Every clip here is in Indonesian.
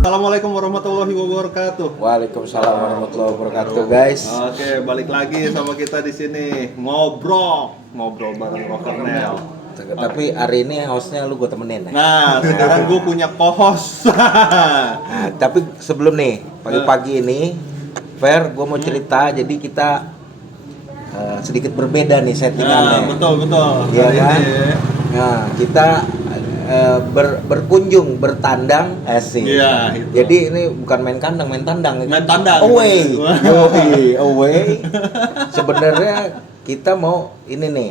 Assalamualaikum warahmatullahi wabarakatuh. Waalaikumsalam warahmatullahi wabarakatuh, guys. Oke, balik lagi sama kita di sini ngobrol bareng Rockernel. Tapi hari ini hostnya lu gue temenin ya. Nah, sekarang gue punya co-host. Nah, tapi sebelum nih pagi-pagi ini, Fer, gue mau cerita. Jadi kita sedikit berbeda nih settingannya. Nah, betul. Iya Hari kan? ini. Nah, kita berkunjung, bertandang, asik. Iya, itu. Jadi ini bukan main kandang, main tandang. Main tandang. Away. Away. Sebenarnya kita mau ini nih,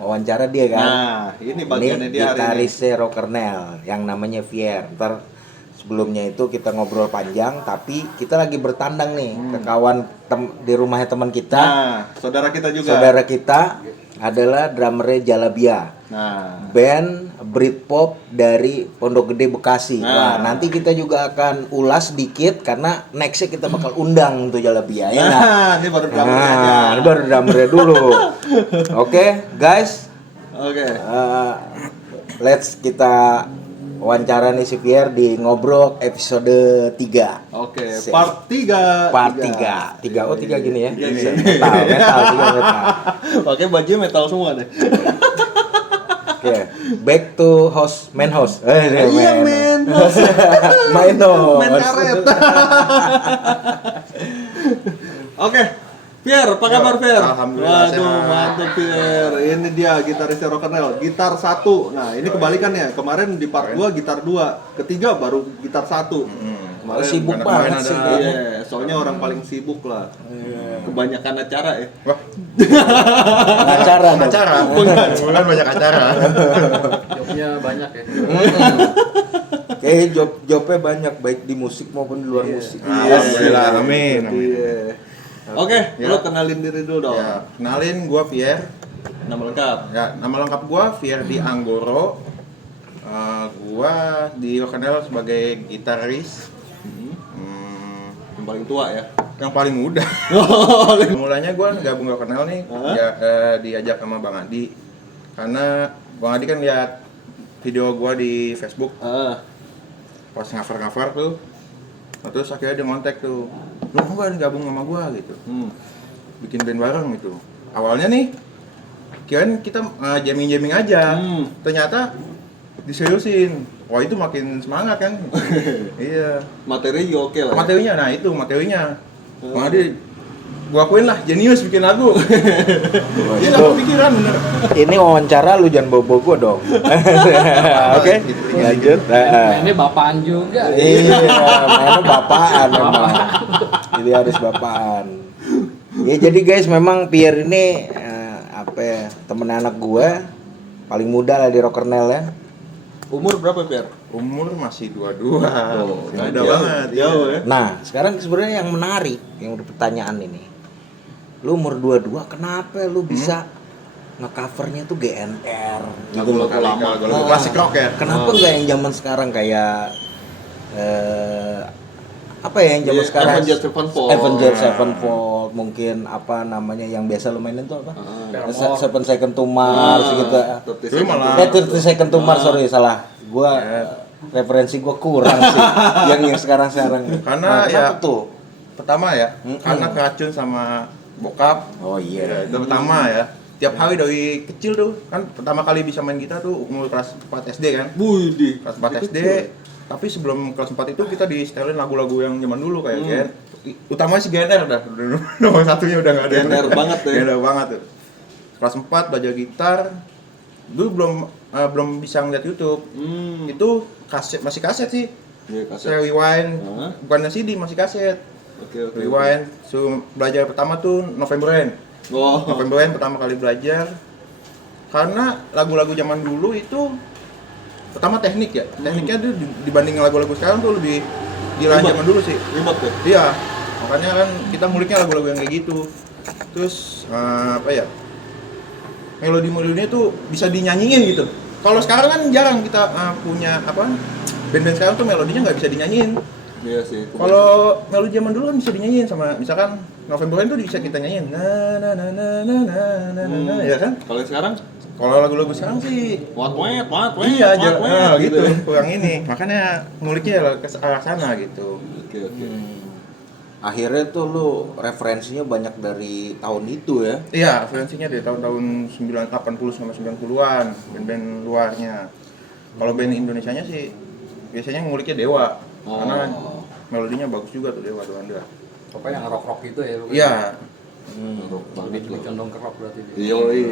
wawancara dia kan. Nah, ini bagiannya Ini dia hari ini. gitarisnya Rockernel yang namanya Vier. Ntar sebelumnya itu kita ngobrol panjang, tapi kita lagi bertandang nih ke kawan di rumahnya teman kita. Nah, saudara kita juga. Saudara kita adalah drummernya Jalabia. Nah, Band Britpop dari Pondok Gede Bekasi. Nah. Wah, nanti kita juga akan ulas dikit karena nextnya kita bakal undang tuh Jalabia ya nggak? ini baru drummernya aja. Nah, ini baru drummernya dulu. Oke, guys. Oke. Let's kita wawancara nih si Pierre di Ngobrol episode 3. Oke, Sip. part 3. Part 3. 3 oh 3 gini ya. Iya, Bisa. iya. Metal. Pakai baju metal semua deh. Oke, back to host, main host. Iya, men. Main host. Main karet. Oke. Pierre, apa kabar Pierre? Alhamdulillah Waduh, sehat. mantap Pierre. Ini dia gitarisnya Rockernel, gitar 1. Nah, ini kebalikannya. Kemarin di part 2 gitar 2, ketiga baru gitar 1. Kemarin Sibuk Karena banget kemarin sih. ada- Iya, soalnya orang paling sibuk lah. Kebanyakan acara ya. Wah, Acara dong. acara. Bulan banyak acara. Jobnya banyak ya. Kayaknya jobnya banyak baik di musik maupun di luar musik. Alhamdulillah, amin. Iya. Oke, Ya. lo kenalin diri dulu dong. Ya, kenalin gua Vier. Nama lengkap. Ya, nama lengkap gua Vier di Anggoro. Gua di Rockernel sebagai gitaris. Yang paling tua ya. Yang paling muda. Mulanya gua gabung Rockernel nih, Hah? ya, diajak sama Bang Adi. Karena Bang Adi kan lihat video gua di Facebook pas cover tuh. Nah, terus akhirnya dia ngontek tuh, lu mau gak gabung sama gua gitu, bikin band bareng gitu. Awalnya nih kirain kita jamming aja, ternyata diseriusin. Wah, itu makin semangat kan. Iya, Materi juga oke lah. Ya? materinya, nah itu materinya Bang Adi, gua akuin lah jenius bikin lagu. Dia gak kepikiran bener. Ini wawancara lu jangan bawa gua dong. Oke, lanjut. Ini bapaan juga. Iya, mainnya bapaan memang. Jadi harus bapaan. Ya jadi guys, memang Pierre ini temen anak gue paling muda lah di Rockernel ya. Umur berapa Pierre? Umur masih 22. Nggak Muda jauh. banget. Jauh ya. Nah, sekarang sebenarnya yang menarik, yang udah pertanyaan ini. Lu umur 22, kenapa lu bisa nge-covernya tuh GNR? Lagu-lagu lama. Lagu klasik rock ya. Kenapa nggak yang zaman sekarang kayak apa ya yang zaman Iya, sekarang? Avenged Sevenfold. Avenged Sevenfold, mungkin apa namanya yang biasa lu mainin tuh apa? Seven Second to Mars gitu. Dulu malah 30 Second to Mars, sorry salah. Gua referensi gua kurang sih yang sekarang. Karena ya kenapa tuh? pertama ya, karena keracun sama bokap. Oh iya. Ya, itu pertama ya. Tiap hari dari kecil tuh, kan pertama kali bisa main gitar tuh umur kelas 4 SD kan. Buih, Kelas 4 SD. Tapi sebelum kelas 4 itu kita di-setelin lagu-lagu yang zaman dulu kayak GNR. Utamanya si GNR dah. Nomor satunya udah enggak ada. GNR banget ya. GNR banget tuh. Kelas 4 belajar gitar. Dulu belum bisa ngeliat YouTube. Itu kaset, masih kaset sih. Iya, kaset. Saya rewind, Hah? bukannya CD, masih kaset. Oke. Rewind, so belajar pertama tuh November Oh. Rain pertama kali belajar. Karena lagu-lagu zaman dulu itu pertama teknik ya. Tekniknya tuh dibanding lagu-lagu sekarang tuh lebih gila Ribet. zaman dulu sih. Ribet ya? Iya. Makanya kan kita nguliknya lagu-lagu yang kayak gitu. Terus apa ya? Melodi-melodinya tuh bisa dinyanyiin gitu. Kalau sekarang kan jarang kita punya apa? Band-band sekarang tuh melodinya nggak bisa dinyanyiin. Iya sih. Kalau melodi zaman dulu kan bisa dinyanyiin sama misalkan November Rain tuh bisa kita nyanyiin na na na na na na na na ya kan? Kalau yang sekarang Kalau lagu-lagu sekarang sih wat iya gitu kurang ini. Makanya nguliknya ya ke arah sana gitu. Oke. Akhirnya tuh lu referensinya banyak dari tahun itu ya. Iya, referensinya dari tahun-tahun 80 sama 90-an, band-band luarnya. Kalau band Indonesianya sih biasanya nguliknya Dewa. Karena melodinya bagus juga tuh Dewa Doanda. Pokoknya yang rock-rock gitu ya. Lu kan? Iya. Rock banget Lebih loh. condong ke rock berarti dia. Yoi,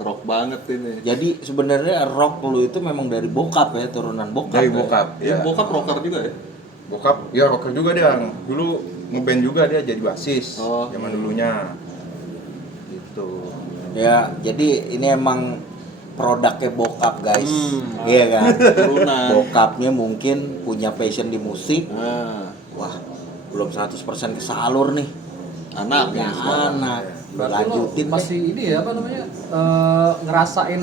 rock banget ini. Jadi sebenarnya rock lu itu memang dari bokap ya, turunan bokap. Dari ya? bokap. Iya, bokap rocker juga ya? Bokap, ya rocker juga dia. Dulu ngeband juga dia jadi basis zaman dulunya. Gitu. Ya, jadi ini emang produknya bokap guys. Iya kan? Turunan. Bokapnya mungkin punya passion di musik. Nah, Wah, belum 100% kesalur nih. anak Ya anak. Berarti Lanjutin lo masih ini ya apa namanya? Ngerasain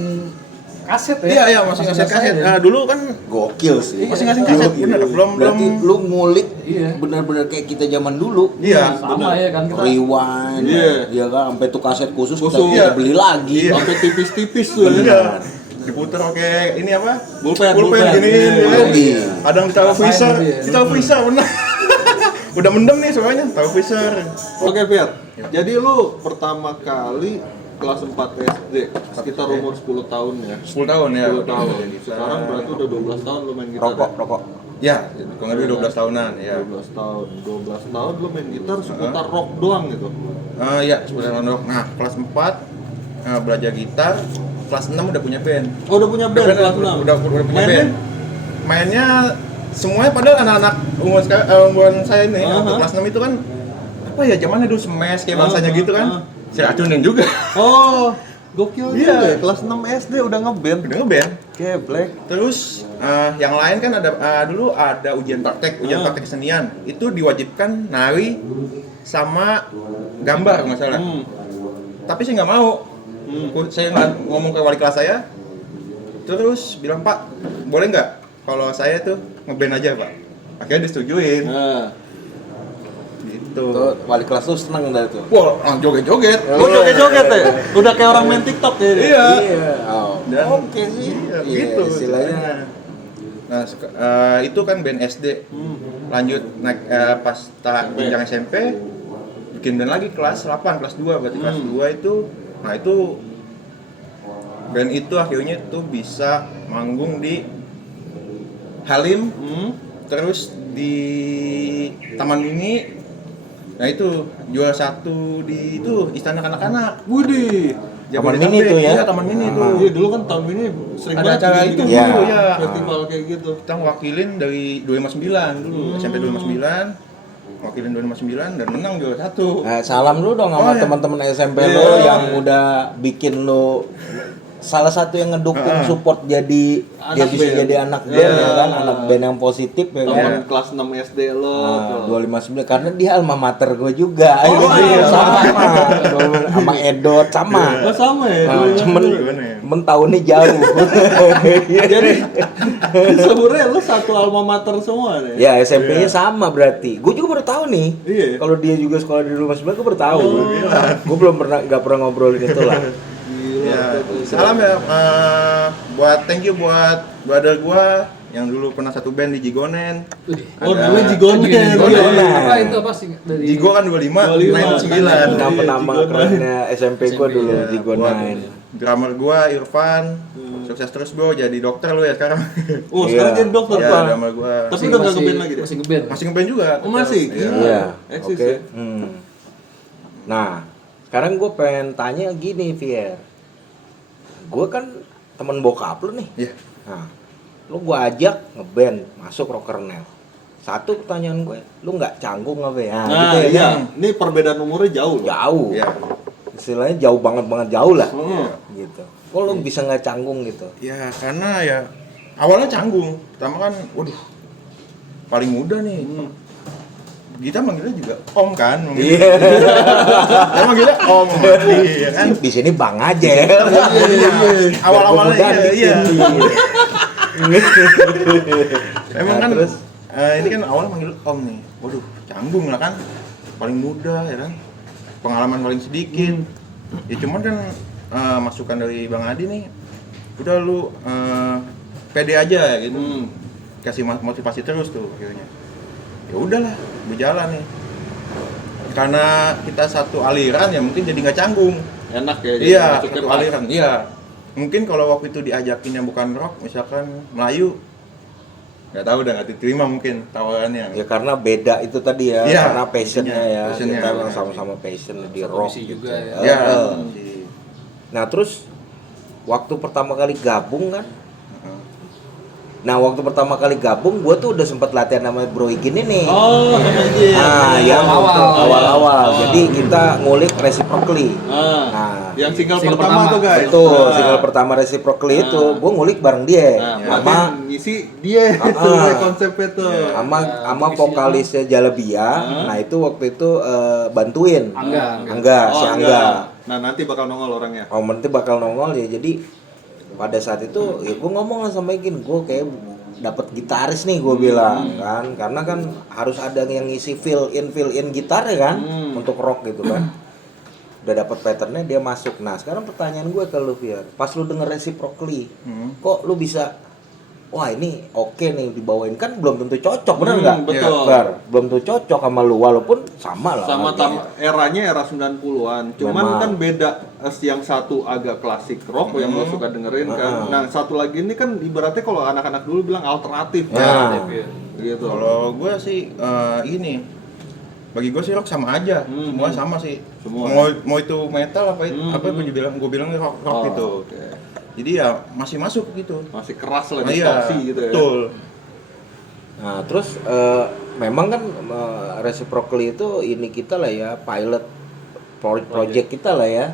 kaset ya? Iya, iya masih ngasih kaset. ya? Nah, dulu kan Gokil sih. masih ngasih kaset bener. Belum Berarti lu ngulik Iya. bener-bener kayak kita zaman dulu. Iya, Sama ya kan kita. Rewind, Iya. ya kan, sampai tuh kaset khusus kita Khusus. bisa beli lagi. Iya. sampai tipis-tipis tuh. Iya. Diputer pakai ini apa? Pulpen. giniin ya kan? Iya. Kadang ditaruh freezer, Iya. ditaruh freezer bener. Udah mendem nih semuanya, taruh freezer. Oke, Fir. Jadi lu pertama kali kelas 4 SD, sekitar umur 10 tahun ya. 10 tahun ya. 10 tahun. Sekarang berarti udah 12 tahun lu main gitar. Rokok. Ya, kurang lebih 12 tahunan ya. 12 tahun. 12 tahun lu main gitar seputar rock doang gitu. Ya, sebenarnya rock. Nah, kelas 4 belajar gitar, kelas 6 udah punya band. Oh, udah punya band kelas 6. Udah punya Mainnya? band. Mainnya semuanya padahal anak-anak umuran saya ini, waktu kelas 6 itu kan apa ya zamannya dulu smash kayak bangsanya gitu kan. Si racunin juga. Oh, gokil Iya. juga ya. Kelas 6 SD udah ngeband. Udah ngeband. Geblek. Terus yang lain kan ada dulu ada ujian praktek kesenian. Itu diwajibkan nari sama gambar nggak salah. Tapi saya nggak mau. Saya ngomong ke wali kelas saya. Terus bilang, "Pak, boleh nggak kalau saya tuh ngeband aja, Pak?" Akhirnya disetujuin. Nah, Gitu. Tuh, wali kelas tuh seneng dari tuh. Wah, joget-joget. lu joget-joget ya? Udah kayak orang main TikTok ya? Iya. Oh, Dan- oke sih. Iya, Iya, gitu. istilahnya. Nah, itu kan band SD. Lanjut naik pas tahap jenjang SMP bikin band lagi kelas 8, kelas 2 berarti kelas 2 itu. Nah, itu band itu akhirnya tuh bisa manggung di Halim, terus di Taman Mini. Nah, itu juara 1 di itu Istana Kanak-Kanak. Widih. Taman Jabodetabek. Mini tuh ya? Iya, Taman Mini itu. Iya, dulu kan tahun ini sering Ada banget acara bikin itu Iya. dulu ya. festival kayak gitu. Kita ngewakilin dari 259 dulu, SMP 259. Wakilin 259 dan menang juara 1. Nah, salam lu dong sama Oh, iya. teman-teman SMP Iya. lo yang udah bikin lo salah satu yang ngedukung support jadi dia Anak bisa band. jadi anak band Iya. ya kan, anak band yang positif ya kan. Temen kelas 6 SD lo. Nah, 259 karena dia alma mater gue juga. iya. Sama sama Edot sama. Oh, sama ya? Nah, cuman Gimana ya? cuman tahunnya jauh. Jadi sebenarnya lo satu alma mater semua nih. Ya SMP-nya sama berarti. Gue juga baru tahu nih. Iya. Kalau dia juga sekolah di rumah sebelah, gue baru tahu. Gue belum pernah nggak pernah ngobrolin itu lah. Ya, salam ya thank you buat brother gua yang dulu pernah satu band di Jigonen. Oh, Ada- namanya Jigonen. Jigonen. Apa itu apa sih dari Jigo kan 25, 25, main 9. Nama-nama Jigonen. kerennya SMP gue dulu Iya, Jigo buat 9. drummer gua Irfan, sukses terus bro, jadi dokter lu ya sekarang. Oh, sekarang Iya. jadi dokter, Ya, Pak. drummer gua Tapi udah nggak ngeband lagi deh? Masih ngeband. masih ngeband juga. Oh, masih? Iya. Iya, Eksis oke. ya? Nah, sekarang gue pengen tanya gini, Vier. Gue kan temen bokap lu nih. Iya. Nah, lu gue ajak ngeband masuk Rockernel. satu pertanyaan gue, lu nggak canggung apa ya? Nah, Gitu ya. iya. Ini perbedaan umurnya jauh. Jauh. Iya. Istilahnya jauh banget jauh lah. Hmm. Gitu. Kok lu bisa nggak canggung gitu? Ya karena ya awalnya canggung. Pertama kan, waduh, paling muda nih. Kita manggilnya juga Om kan. Iya. Kita manggilnya Om. Iya kan. Di sini Bang aja. Iya. Awal-awalnya iya. Emang Nah, kan terus? ini kan awalnya manggil Om nih. Waduh, canggung lah kan. Paling muda ya kan. Pengalaman paling sedikit. Ya cuman kan masukan dari Bang Adi nih. Udah lu pede aja gitu. Kasih motivasi terus tuh akhirnya. Ya udahlah, berjalan nih. Karena kita satu aliran ya mungkin jadi nggak canggung. Enak ya. Iya, masuknya satu pas. aliran. Iya. Mungkin kalau waktu itu diajakin yang bukan rock, misalkan Melayu, nggak tahu udah nggak diterima mungkin tawarannya. Ya karena beda itu tadi ya, Iya, karena passionnya ya. passionnya. Kita memang sama-sama passion di rock visi gitu. juga ya. Ya. Nah terus waktu pertama kali gabung kan, nah waktu pertama kali gabung gue tuh udah sempet latihan sama Bro Igin ini. Oh, iya. Nah, yang awal-awal. Jadi kita ngulik reciprocally. Nah, yang single single pertama pertama. tuh guys. Betul, Nah. single pertama reciprocally itu gue ngulik bareng dia. Nah, Sama berarti ngisi dia itu konsepnya tuh. sama vokalisnya Jalabia. Nah, itu waktu itu bantuin. Angga. Si Angga. Nah, nanti bakal nongol orangnya. Oh, nanti bakal nongol ya. Jadi pada saat itu ya gue ngomong lah sama Igin, gue kayak dapat gitaris nih gue bilang kan, karena kan harus ada yang ngisi fill in gitar ya kan untuk rock gitu kan. Udah dapat patternnya, dia masuk. Nah sekarang pertanyaan gue ke lu Fier, pas lu denger reciprocally, kok lu bisa wah ini oke nih dibawain, kan belum tentu cocok, bener nggak? betul. Fer, belum tentu cocok sama lu, walaupun sama lah. Sama artinya. eranya era 90-an. Cuman Memang. kan beda, yang satu agak klasik rock yang lo suka dengerin kan. Nah, satu lagi ini kan ibaratnya kalau anak-anak dulu bilang alternatif Nah. kan. Gitu. Kalau gue sih ini bagi gue sih rock sama aja, semua sama sih. Semua. Mau itu metal apa gue bilang rock gitu. Oke. Jadi ya masih masuk gitu. Masih keras lah, Nah, iya, distorsi gitu ya. betul. Nah terus memang kan reciprocally itu ini kita lah ya, pilot project kita lah ya,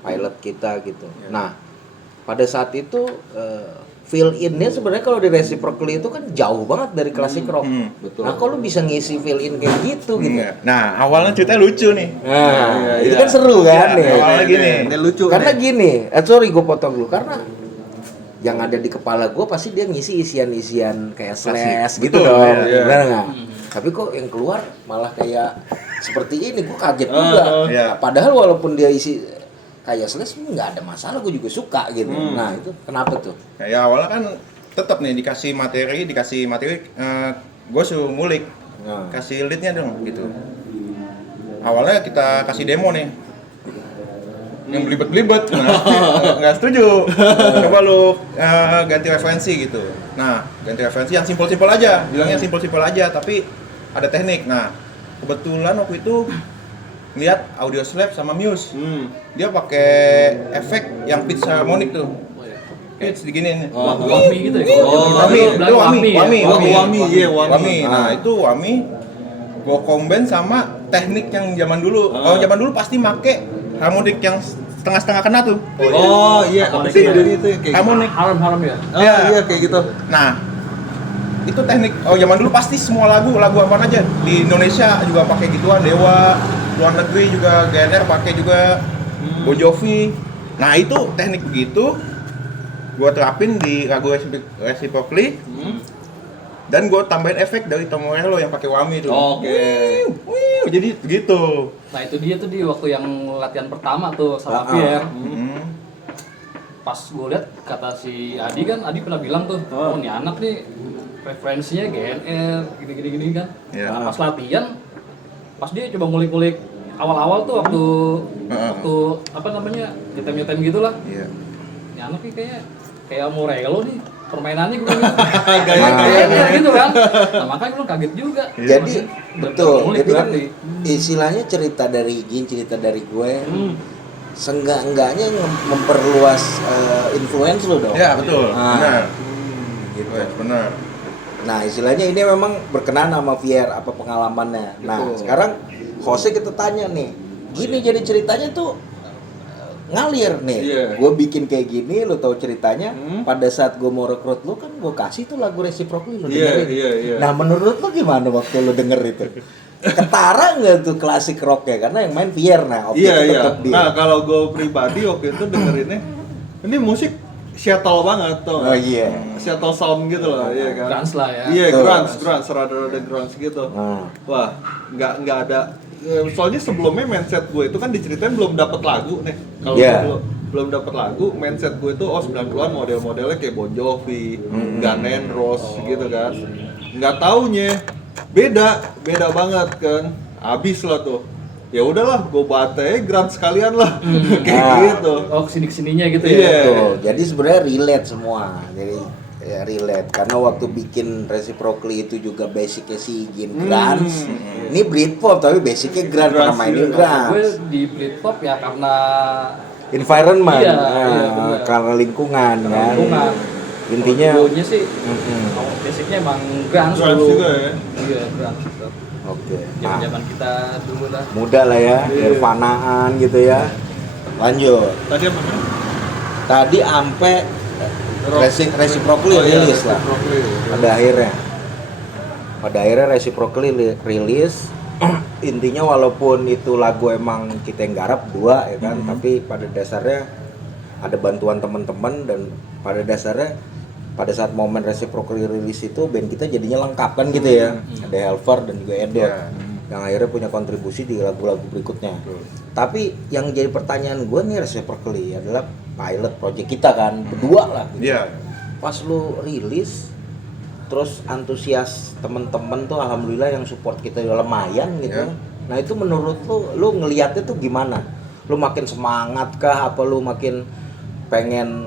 pilot kita gitu. Nah pada saat itu fill in-nya sebenarnya kalau di reciprocally itu kan jauh banget dari klasik rock. betul. Nah kalau bisa ngisi fill in kayak gitu gitu. Enggak. Nah, awalnya ceritanya lucu nih. Nah itu iya. kan seru kan Iya, nih. awalnya gini. Ini lucu Karena nih. gini, sorry gue potong dulu, karena yang ada di kepala gue pasti dia ngisi isian kayak slash gitu Betul, dong, iya. benar nggak? Tapi kok yang keluar malah kayak seperti ini, gue kaget juga. Iya. Padahal walaupun dia isi kayak slash nggak ada masalah, gue juga suka gitu. Nah itu kenapa tuh? Nah, ya awalnya kan tetap nih dikasih materi gue suruh ngulik. Nah. Kasih leadnya dong gitu. Awalnya kita kasih demo nih. Yang belibet-belibet, nggak setuju. Coba lu ganti referensi gitu. Nah, ganti referensi yang simpel-simpel aja, bilangnya simpel-simpel aja, tapi ada teknik. Nah, kebetulan waktu itu lihat Audio Slave sama Muse, dia pakai efek yang pitch harmonic tuh, pitch diginiin. Wami gitu ya. Wami, iya, Wami. Nah, itu Wami gue combine sama teknik yang zaman dulu. Kalau zaman dulu pasti make harmonik yang setengah-setengah kena tuh. Oh iya, apa sih jadi itu kayak gitu. Harmonik. Haram ya. Oh Iya. iya kayak gitu. Nah, itu teknik. Oh zaman dulu pasti semua lagu apa aja di Indonesia juga pakai gituan. Dewa, luar negeri juga GNR pakai juga. Bon Jovi. Nah itu teknik begitu. Gua terapin di lagu Reciprocally. Dan gue tambahin efek dari Tom Morello yang pakai Wami itu. Oke. Jadi begitu. Nah itu dia tuh di waktu yang latihan pertama tuh sama Pierre. Pas gue lihat kata si Adi kan, Adi pernah bilang tuh, oh nih anak nih referensinya GNR gini kan. Iya. Nah, pas latihan, pas dia coba ngulik-ngulik awal-awal tuh waktu apa namanya nyetem gitulah. Iya. Ini anak nih kayak Morello nih permainannya gue bilang Gaya-gaya gitu kan. Nah makanya gue kaget juga. Jadi betul, Ngulik jadi kan berarti. istilahnya cerita dari Igin, cerita dari gue, seenggak-enggaknya memperluas influence lo dong. Ya betul. Ah. Benar. Gitu. Benar. Nah istilahnya ini memang berkenan sama Vier apa pengalamannya. Nah Betul. sekarang Jose kita tanya nih, gini jadi ceritanya tuh ngalir nih. Iya. Gue bikin kayak gini, lu tahu ceritanya. Pada saat gue mau rekrut lu kan gue kasih tuh lagu Reciprocally lu Iya, dengerin. iya. Nah menurut lu gimana waktu lu denger itu? Ketara nggak tuh klasik rocknya? Karena yang main Vier, nah Iya, iya. tetap dia. Nah, kalau gue pribadi waktu itu dengerinnya, ini musik Seattle banget tuh. Oh iya. Seattle sound gitu loh, iya kan. Grunge lah ya. Iya, Betul. grunge, rada-rada grunge gitu. Nah. Wah, nggak ada. Soalnya sebelumnya mindset gue itu kan diceritain belum dapat lagu nih. Kalau Iya. belum dapat lagu, mindset gue itu 90-an model-modelnya kayak Bon Jovi, Guns N' Roses gitu kan. Nggak taunya beda banget kan. Abis lah tuh. Ya udahlah, gue bate grunge sekalian lah. Kayak Nah. gitu. Oh kesini-kesininya gitu Iya. ya. Betul. Jadi sebenarnya relate semua. Jadi ya relate karena waktu bikin Reciprocally itu juga basicnya si Gin grunge. Ini Britpop tapi basicnya grunge pernah mainin Gue grunge. di Britpop ya karena Environment, Iya, nah, iya, benar. karena lingkungan kan. lingkungan. Intinya Dulunya sih Mm-mm. basicnya emang grunge Grunge dulu. juga ya. Iya grunge. Oke. Nah, Zaman-zaman kita dulu lah. muda lah ya, Iya. Nirvanaan gitu ya. Lanjut. Tadi apa? Tadi ampe Reciprocally Oh, iya, rilis lah. Reciprocally. Pada akhirnya Reciprocally rilis. Intinya walaupun itu lagu emang kita yang garap dua ya kan, tapi pada dasarnya ada bantuan teman-teman dan pada dasarnya pada saat momen Reciprocally rilis itu band kita jadinya lengkap kan gitu ya. Ada Helver dan juga Edot Iya. yang akhirnya punya kontribusi di lagu-lagu berikutnya. Tapi yang jadi pertanyaan gue nih Reciprocally adalah pilot project kita kan, berdua lah gitu. Iya. Pas lu rilis terus antusias temen-temen tuh alhamdulillah yang support kita udah lumayan gitu. Ya. Nah itu menurut lu ngelihatnya tuh gimana? Lu makin semangat kah? Apa lu makin pengen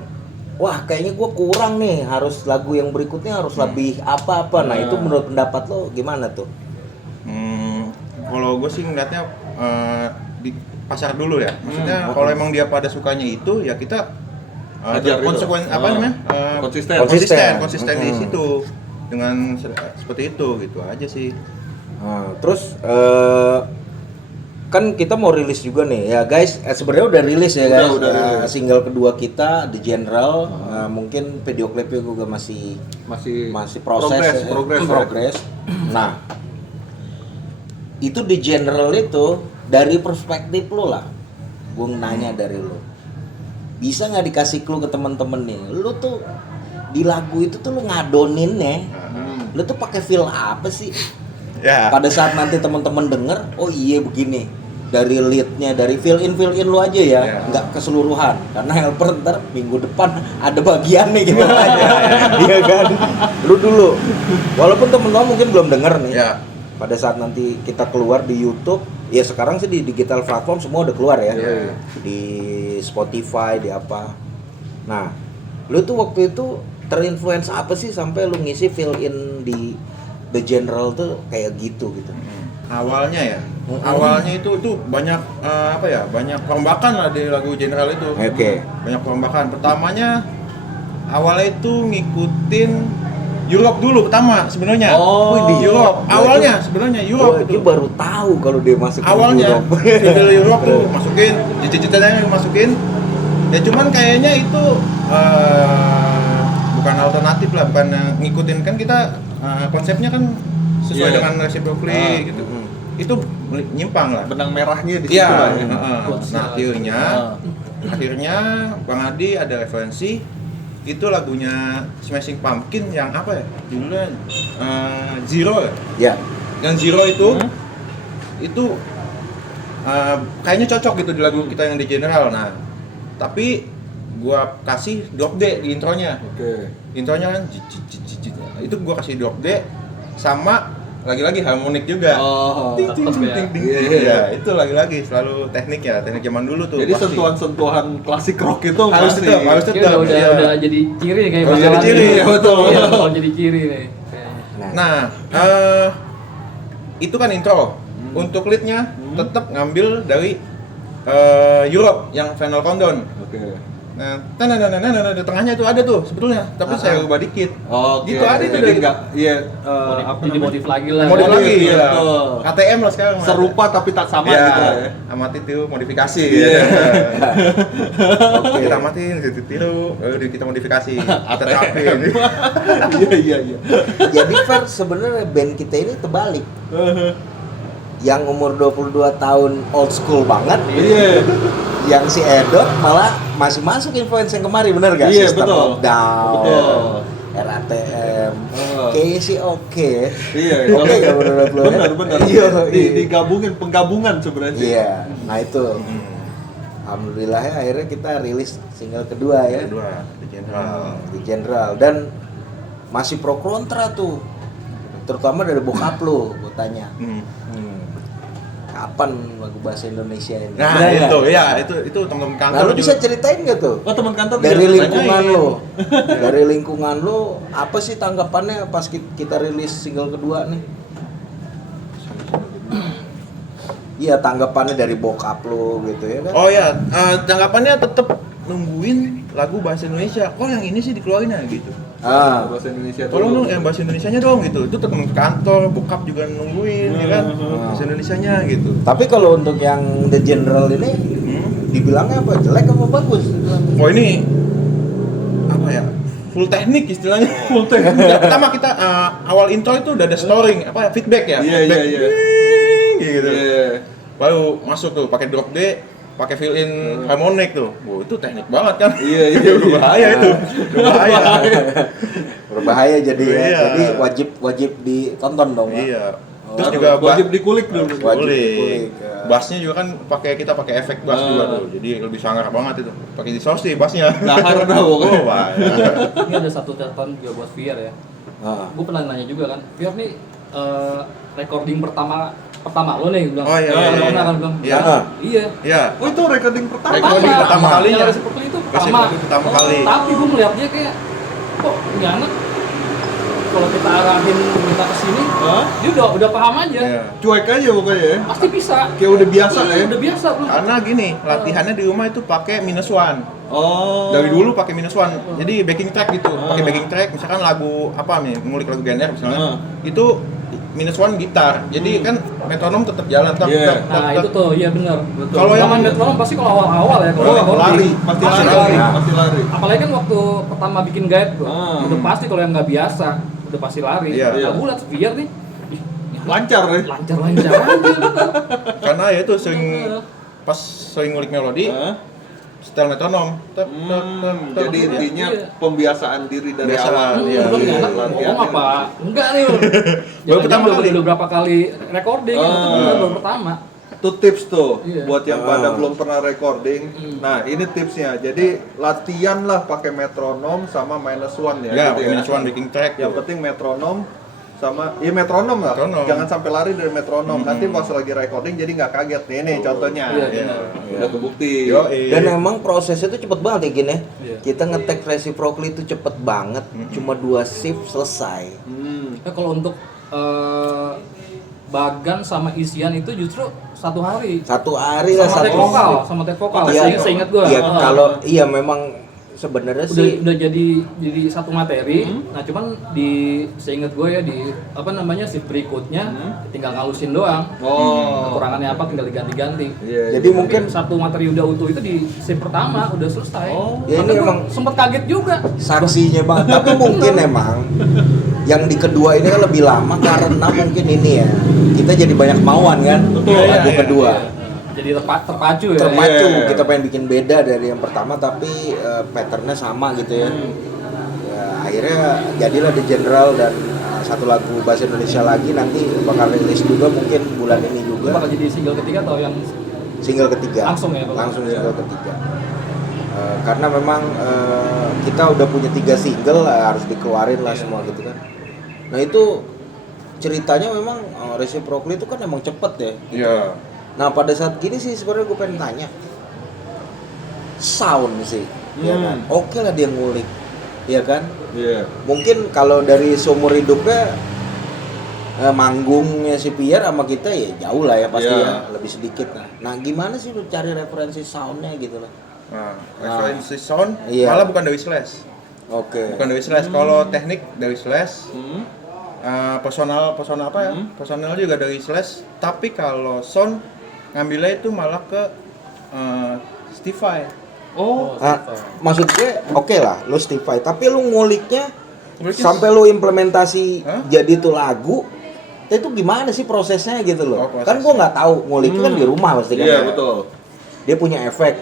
wah kayaknya gua kurang nih, harus lagu yang berikutnya harus lebih apa-apa. Nah itu menurut pendapat lu gimana tuh? Kalau gue sih ngeliatnya di pasar dulu ya. Maksudnya kalau emang dia pada sukanya itu ya kita Ajar gitu. konsekuen apa namanya? Konsisten. Konsisten di situ dengan seperti itu gitu aja sih. Nah, terus kan kita mau rilis juga nih ya guys, sebenarnya udah rilis ya guys. Udah rilis. Single kedua kita The General, mungkin video klipnya juga masih proses progress. Nah itu The General itu dari perspektif lo lah, gue nanya dari lo, bisa nggak dikasih clue ke temen-temen nih, lo tuh di lagu itu tuh lo ngadoninnya, lo tuh pakai feel apa sih? Ya. Pada saat nanti teman-teman denger, oh iya begini, dari leadnya, dari fill in lu aja ya, nggak keseluruhan, karena Helper ntar minggu depan ada bagiannya gitu aja, iya kan? Lu dulu, walaupun temen-temen mungkin belum denger nih, Ya. pada saat nanti kita keluar di YouTube, ya sekarang sih di digital platform semua udah keluar ya, di Spotify, di apa. Nah, lu tuh waktu itu terinfluence apa sih sampai lu ngisi fill in di The General tuh kayak gitu. Awalnya ya, awalnya itu banyak banyak perombakan lah di lagu General itu. Oke. Banyak perombakan. Pertamanya awalnya itu ngikutin Europe dulu pertama sebenarnya. Oh, di di Europe. Awalnya sebenarnya Europe Dia itu. baru tahu kalau dia masuk Awalnya ke video Europe tuh masukin, cita-citanya masukin. Ya cuman kayaknya itu bukan alternatif lah, bukan ngikutin kan kita konsepnya kan sesuai Iya. dengan Reciprocally gitu. Itu nyimpang lah. Benang merahnya di situ Iya. lah ya. Nah akhirnya Bang Adi ada referensi itu lagunya Smashing Pumpkin yang apa ya judulnya Zero ya. Ya. Yang Zero itu kayaknya cocok gitu di lagu kita yang di General. Nah tapi gua kasih drop D di intronya. Oke. Intronya kan itu gua kasih drop D sama lagi-lagi harmonik juga. Oh. Ting, ting, ting, ting, ting. Iya, itu lagi-lagi selalu teknik zaman dulu tuh. Jadi pasti. sentuhan-sentuhan klasik rock itu harus pasti. tetap, harus Kayaknya tetap. udah, iya. udah jadi ciri nih kayak Udah jadi bakalan ciri, nih. ya, betul. Iya, bakal jadi ciri nih kayaknya. Nah, itu kan intro. Untuk leadnya tetap ngambil dari Europe yang Final Countdown. Oke. Nah, di tengahnya itu ada tuh sebetulnya, tapi saya ubah dikit. Oke. Gitu ada itu Jadi dari enggak apa Jadi namanya? modif lagi lah. modif Oh, lagi iya, ya. betul. ATM lah sekarang. Serupa tapi tak sama ya, gitu ya. amati itu modifikasi Iya. ya. Oke. Kita amatin, kita tiru, lalu kita modifikasi, kita terapin. Iya. Jadi Fer, sebenarnya band kita ini terbalik. Yang umur 22 tahun old school banget, Iya. yang si Edot malah masih masuk influence yang kemarin, bener gak? Iya, System betul. of Down, Betul. RATM, Oh. kayaknya sih oke. Iya. Oke gak menurut lo? Benar. Iya, Digabungin penggabungan sebenarnya. iya. Nah itu, alhamdulillahnya akhirnya kita rilis single kedua ya, Kedua, di general. di General, dan masih pro kontra tuh, terutama dari bokap lo, gue tanya. Kapan lagu bahasa Indonesia ini? Nah, Bener itu nggak? ya, itu teman-teman kantor Nah, lu juga. bisa ceritain nggak tuh? Oh, teman kantor Dari juga lingkungan tanyain. lo, dari lingkungan lo, apa sih tanggapannya pas kita rilis single kedua nih? Iya, tanggapannya dari bokap lo gitu ya kan? Oh ya, tanggapannya tetap nungguin lagu bahasa Indonesia. Kok yang ini sih dikeluarin ya gitu. Ah, bahasa Indonesia Tolong dulu. dong yang bahasa Indonesianya dong gitu. Itu teman kantor, bokap juga nungguin ya kan. Bahasa Indonesianya gitu. tapi kalau untuk yang The General ini, dibilangnya apa? Jelek apa bagus? Oh ini apa ya? Full teknik istilahnya. Full teknik. Yang pertama kita awal intro itu udah ada storing, apa feedback ya? Iya. Feedback, gitu. Iya. Baru masuk tuh pakai drop D, pakai fill in harmonic tuh. Wow, itu teknik banget kan? Iya. Berbahaya itu. Berbahaya. Berbahaya jadi ya. Iya. Jadi wajib ditonton dong. ya. Iya. Oh. Terus juga wajib dikulik dulu. Wajib boleh. dikulik, ya. Bassnya juga kan kita pakai efek bass juga tuh. Jadi lebih sangar banget itu. Pakai distorsi bassnya. Dahar dah pokoknya. Oh, wah, ya. Ini ada satu catatan juga buat VR ya. Ah. Gue pernah nanya juga kan, VR nih recording pertama lo nih, bilang. Oh, iya, Lo iya, pernah iya. kan bilang. Iya. Iya. Iya. Oh, itu recording pertama. Recording pertama kalinya. Yang seperti itu pertama. Pertama kali. Tapi gue melihat dia kayak, kok ini anak kalau kita arahin kita ke sini, Hah? dia udah paham aja. Iya. Cuek aja pokoknya ya. Pasti bisa. Kayak udah biasa Iya, ya. Udah biasa belum. Karena gini, latihannya di rumah itu pakai -1. Oh. Dari dulu pakai -1. Jadi backing track gitu. Pakai backing track misalkan lagu apa nih, ngulik lagu genre misalnya. Itu -1 gitar. Jadi kan metronom tetap jalan Iya. Nah itu tuh, iya benar. Kalau yang metronom pasti kalau awal-awal ya, kalau Oh, recording, lari, pasti lari. lari. Pasti lari. Apalagi kan waktu pertama bikin guide tuh, Ah. udah pasti kalau yang nggak biasa, udah pasti lari. Iya. Nah, gue liat VR nih, ih, Lancar ya. lancar-lancar aja. Karena ya itu pas sering ngulik melodi, Hah? setel metronom. Jadi intinya Iya. pembiasaan diri dari Pembiasaan, awal. iya. Belum ya, anak Latihan ngomong apa? Enggak nih. Baru pertama kali. Udah berapa kali recording, itu baru pertama. Itu tips tuh Iya. buat yang pada Ah. belum pernah recording. Nah, ini tipsnya. Jadi latihan lah pakai metronom sama -1 ya. Ya, gitu -1 backing track. Yang tuh. penting metronom sama metronom lah. Metronom. Jangan sampai lari dari metronom. Nanti pas lagi recording jadi nggak kaget nih. Nih contohnya. Iya, Iya. Udah kebukti. Yoi. Dan emang prosesnya itu cepet banget ya Gin ya. Iya. Kita ngetek reciprocally itu cepet banget, cuma 2 shift selesai. Nah, kalau untuk bagan sama isian itu justru 1 hari. 1 hari lah, Sama take 1 vokal, sama take vokal. Iya. Seingat gua. Iya, Ah. kalau iya memang sebenarnya sih udah jadi satu materi. Nah, cuman seingat gue ya di apa namanya shift berikutnya tinggal ngalusin doang. Oh. Kekurangannya apa tinggal diganti-ganti. Iya. jadi mungkin Satu materi udah utuh itu di shift pertama udah selesai. Oh. Ya, Tapi ini gua emang sempet kaget juga. saksinya banget. Tapi mungkin emang yang di kedua ini kan lebih lama karena mungkin ini ya. Kita jadi banyak kemauan kan. Betul, Lagu iya, kedua. Jadi terpacu ya. Terpacu, Iya. kita pengen bikin beda dari yang pertama tapi patternnya sama gitu ya. Ya, akhirnya jadilah The General dan satu lagu bahasa Indonesia lagi nanti bakal rilis juga mungkin bulan ini Itu juga. bakal jadi single ketiga atau yang Single ketiga. Langsung ya, Pak? Langsung single ketiga. Karena memang kita udah punya 3 single harus dikeluarin lah semua gitu kan. Nah itu ceritanya memang reciprocally itu kan emang cepet ya. Iya. Nah pada saat gini sih sebenarnya gue pengen tanya sound sih, ya kan? Oke lah dia ngulik, ya kan? Iya. Mungkin kalau dari seumur hidupnya manggungnya si Pierre sama kita ya jauh lah ya pasti Iya. ya lebih sedikit lah. Nah gimana sih lu cari referensi soundnya gitu loh? Nah, referensi sound Iya. malah bukan dari Slash. Oke. Bukan dari Slash. Kalau teknik dari Slash, personal apa ya? Personal juga dari Slash. Tapi kalau sound ngambilnya itu malah ke Stify. Oh, Maksud gue oke lah, lu Stify, tapi lu nguliknya Nguliknya sampai lu implementasi Hah? jadi tuh lagu, itu gimana sih prosesnya gitu loh? Oh, prosesnya. Kan gua nggak tahu, nguliknya kan di rumah pasti kan. iya betul. Dia punya efek,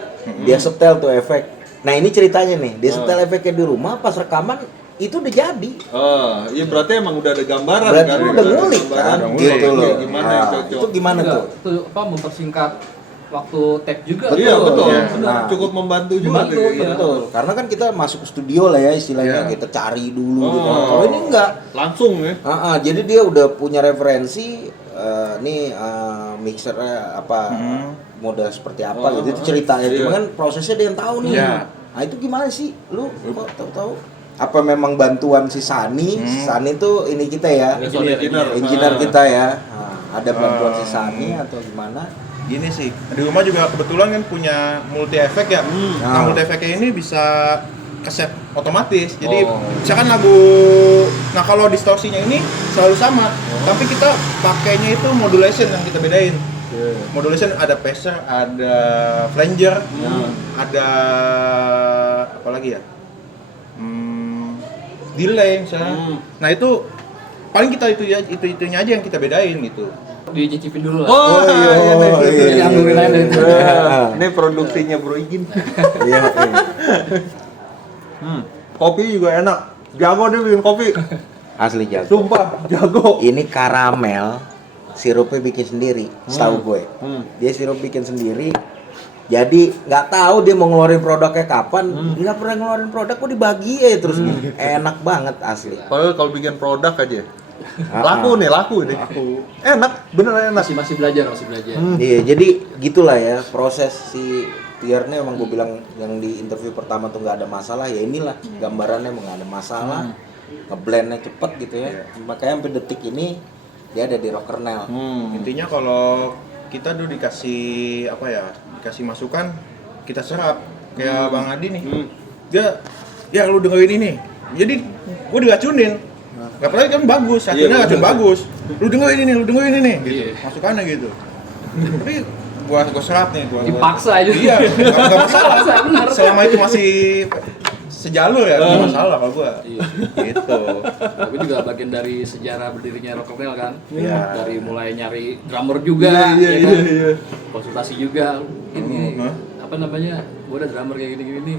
dia setel tuh efek. Nah ini ceritanya nih, dia setel efeknya di rumah, pas rekaman itu udah jadi. Iya berarti emang udah ada gambaran Berarti kan? lu udah Udah ada ngulik gambaran. kan, Udah gitu ngulik. loh. Gimana yang cocok? Itu gimana Juga, tuh? tuh apa mempersingkat waktu tag juga. Iya betul. Iya. Benar. Nah. Cukup membantu juga Membantu, tuh. iya. Betul, karena kan kita masuk ke studio lah ya istilahnya, Iya. kita cari dulu gitu. Oh. Kalau ini enggak. Langsung ya. Jadi dia udah punya referensi mixernya apa model seperti apa gitu itu ceritanya. Iya. Cuma kan prosesnya dia yang tahu nih. Iya. Nah itu gimana sih? Lu kok tahu? Apa memang bantuan si Sani? Si Sani tuh ini kita ya, engineer kita ya. Nah, ada bantuan si Sani atau gimana? Gini sih, di rumah juga kebetulan kan punya multi efek ya. Nah, multi efeknya ini bisa keset otomatis. Jadi misalkan lagu, nah kalau distorsinya ini selalu sama, tapi kita pakainya itu modulation yang kita bedain. Modulation ada phaser, ada flanger, ada apa lagi ya? Delay misalnya. Nah itu paling kita itunya aja yang kita bedain gitu. Dicicipin dulu lah. Oh, iya nih. Jadi ambil aja dari itu. Ini produksinya Bro Ijin. Iya. Kopi juga enak. Jago dia bikin kopi. Asli jago. Sumpah, jago. Ini karamel, sirupnya bikin sendiri, setahu gue. Dia sirup bikin sendiri. Jadi nggak tahu dia mau ngeluarin produknya kapan. Nggak pernah ngeluarin produk, kok dibagi ya terus gitu. Enak banget asli. Padahal kalau bikin produk aja. Laku nih. Enak, bener enak. Masih belajar. Iya, jadi gitulah ya proses si Tier nih. Emang gue bilang yang di interview pertama tuh nggak ada masalah, ya inilah gambarannya emang nggak ada masalah. Ngeblendnya cepet gitu ya. Makanya sampai detik ini dia ada di Rockernel. Intinya kalau kita dulu dikasih apa ya, dikasih masukan, kita serap. Kayak Bang Adi nih, dia ya lu dengerin ini. Jadi gua diracunin. Gak pernah kan bagus, akhirnya racun bagus. Lu dengerin ini gitu. Masukannya gitu. Tapi gua serap nih, gua Dipaksa aja. Iya, gak masalah. Dipaksa, benar. Selama itu masih sejalur ya, gak masalah kalau gua. Gitu. Tapi juga bagian dari sejarah berdirinya Rockernel kan. Iya. Dari mulai nyari drummer juga, ya kan? Konsultasi juga. Ini apa namanya? Gua ada drummer kayak gini-gini nih.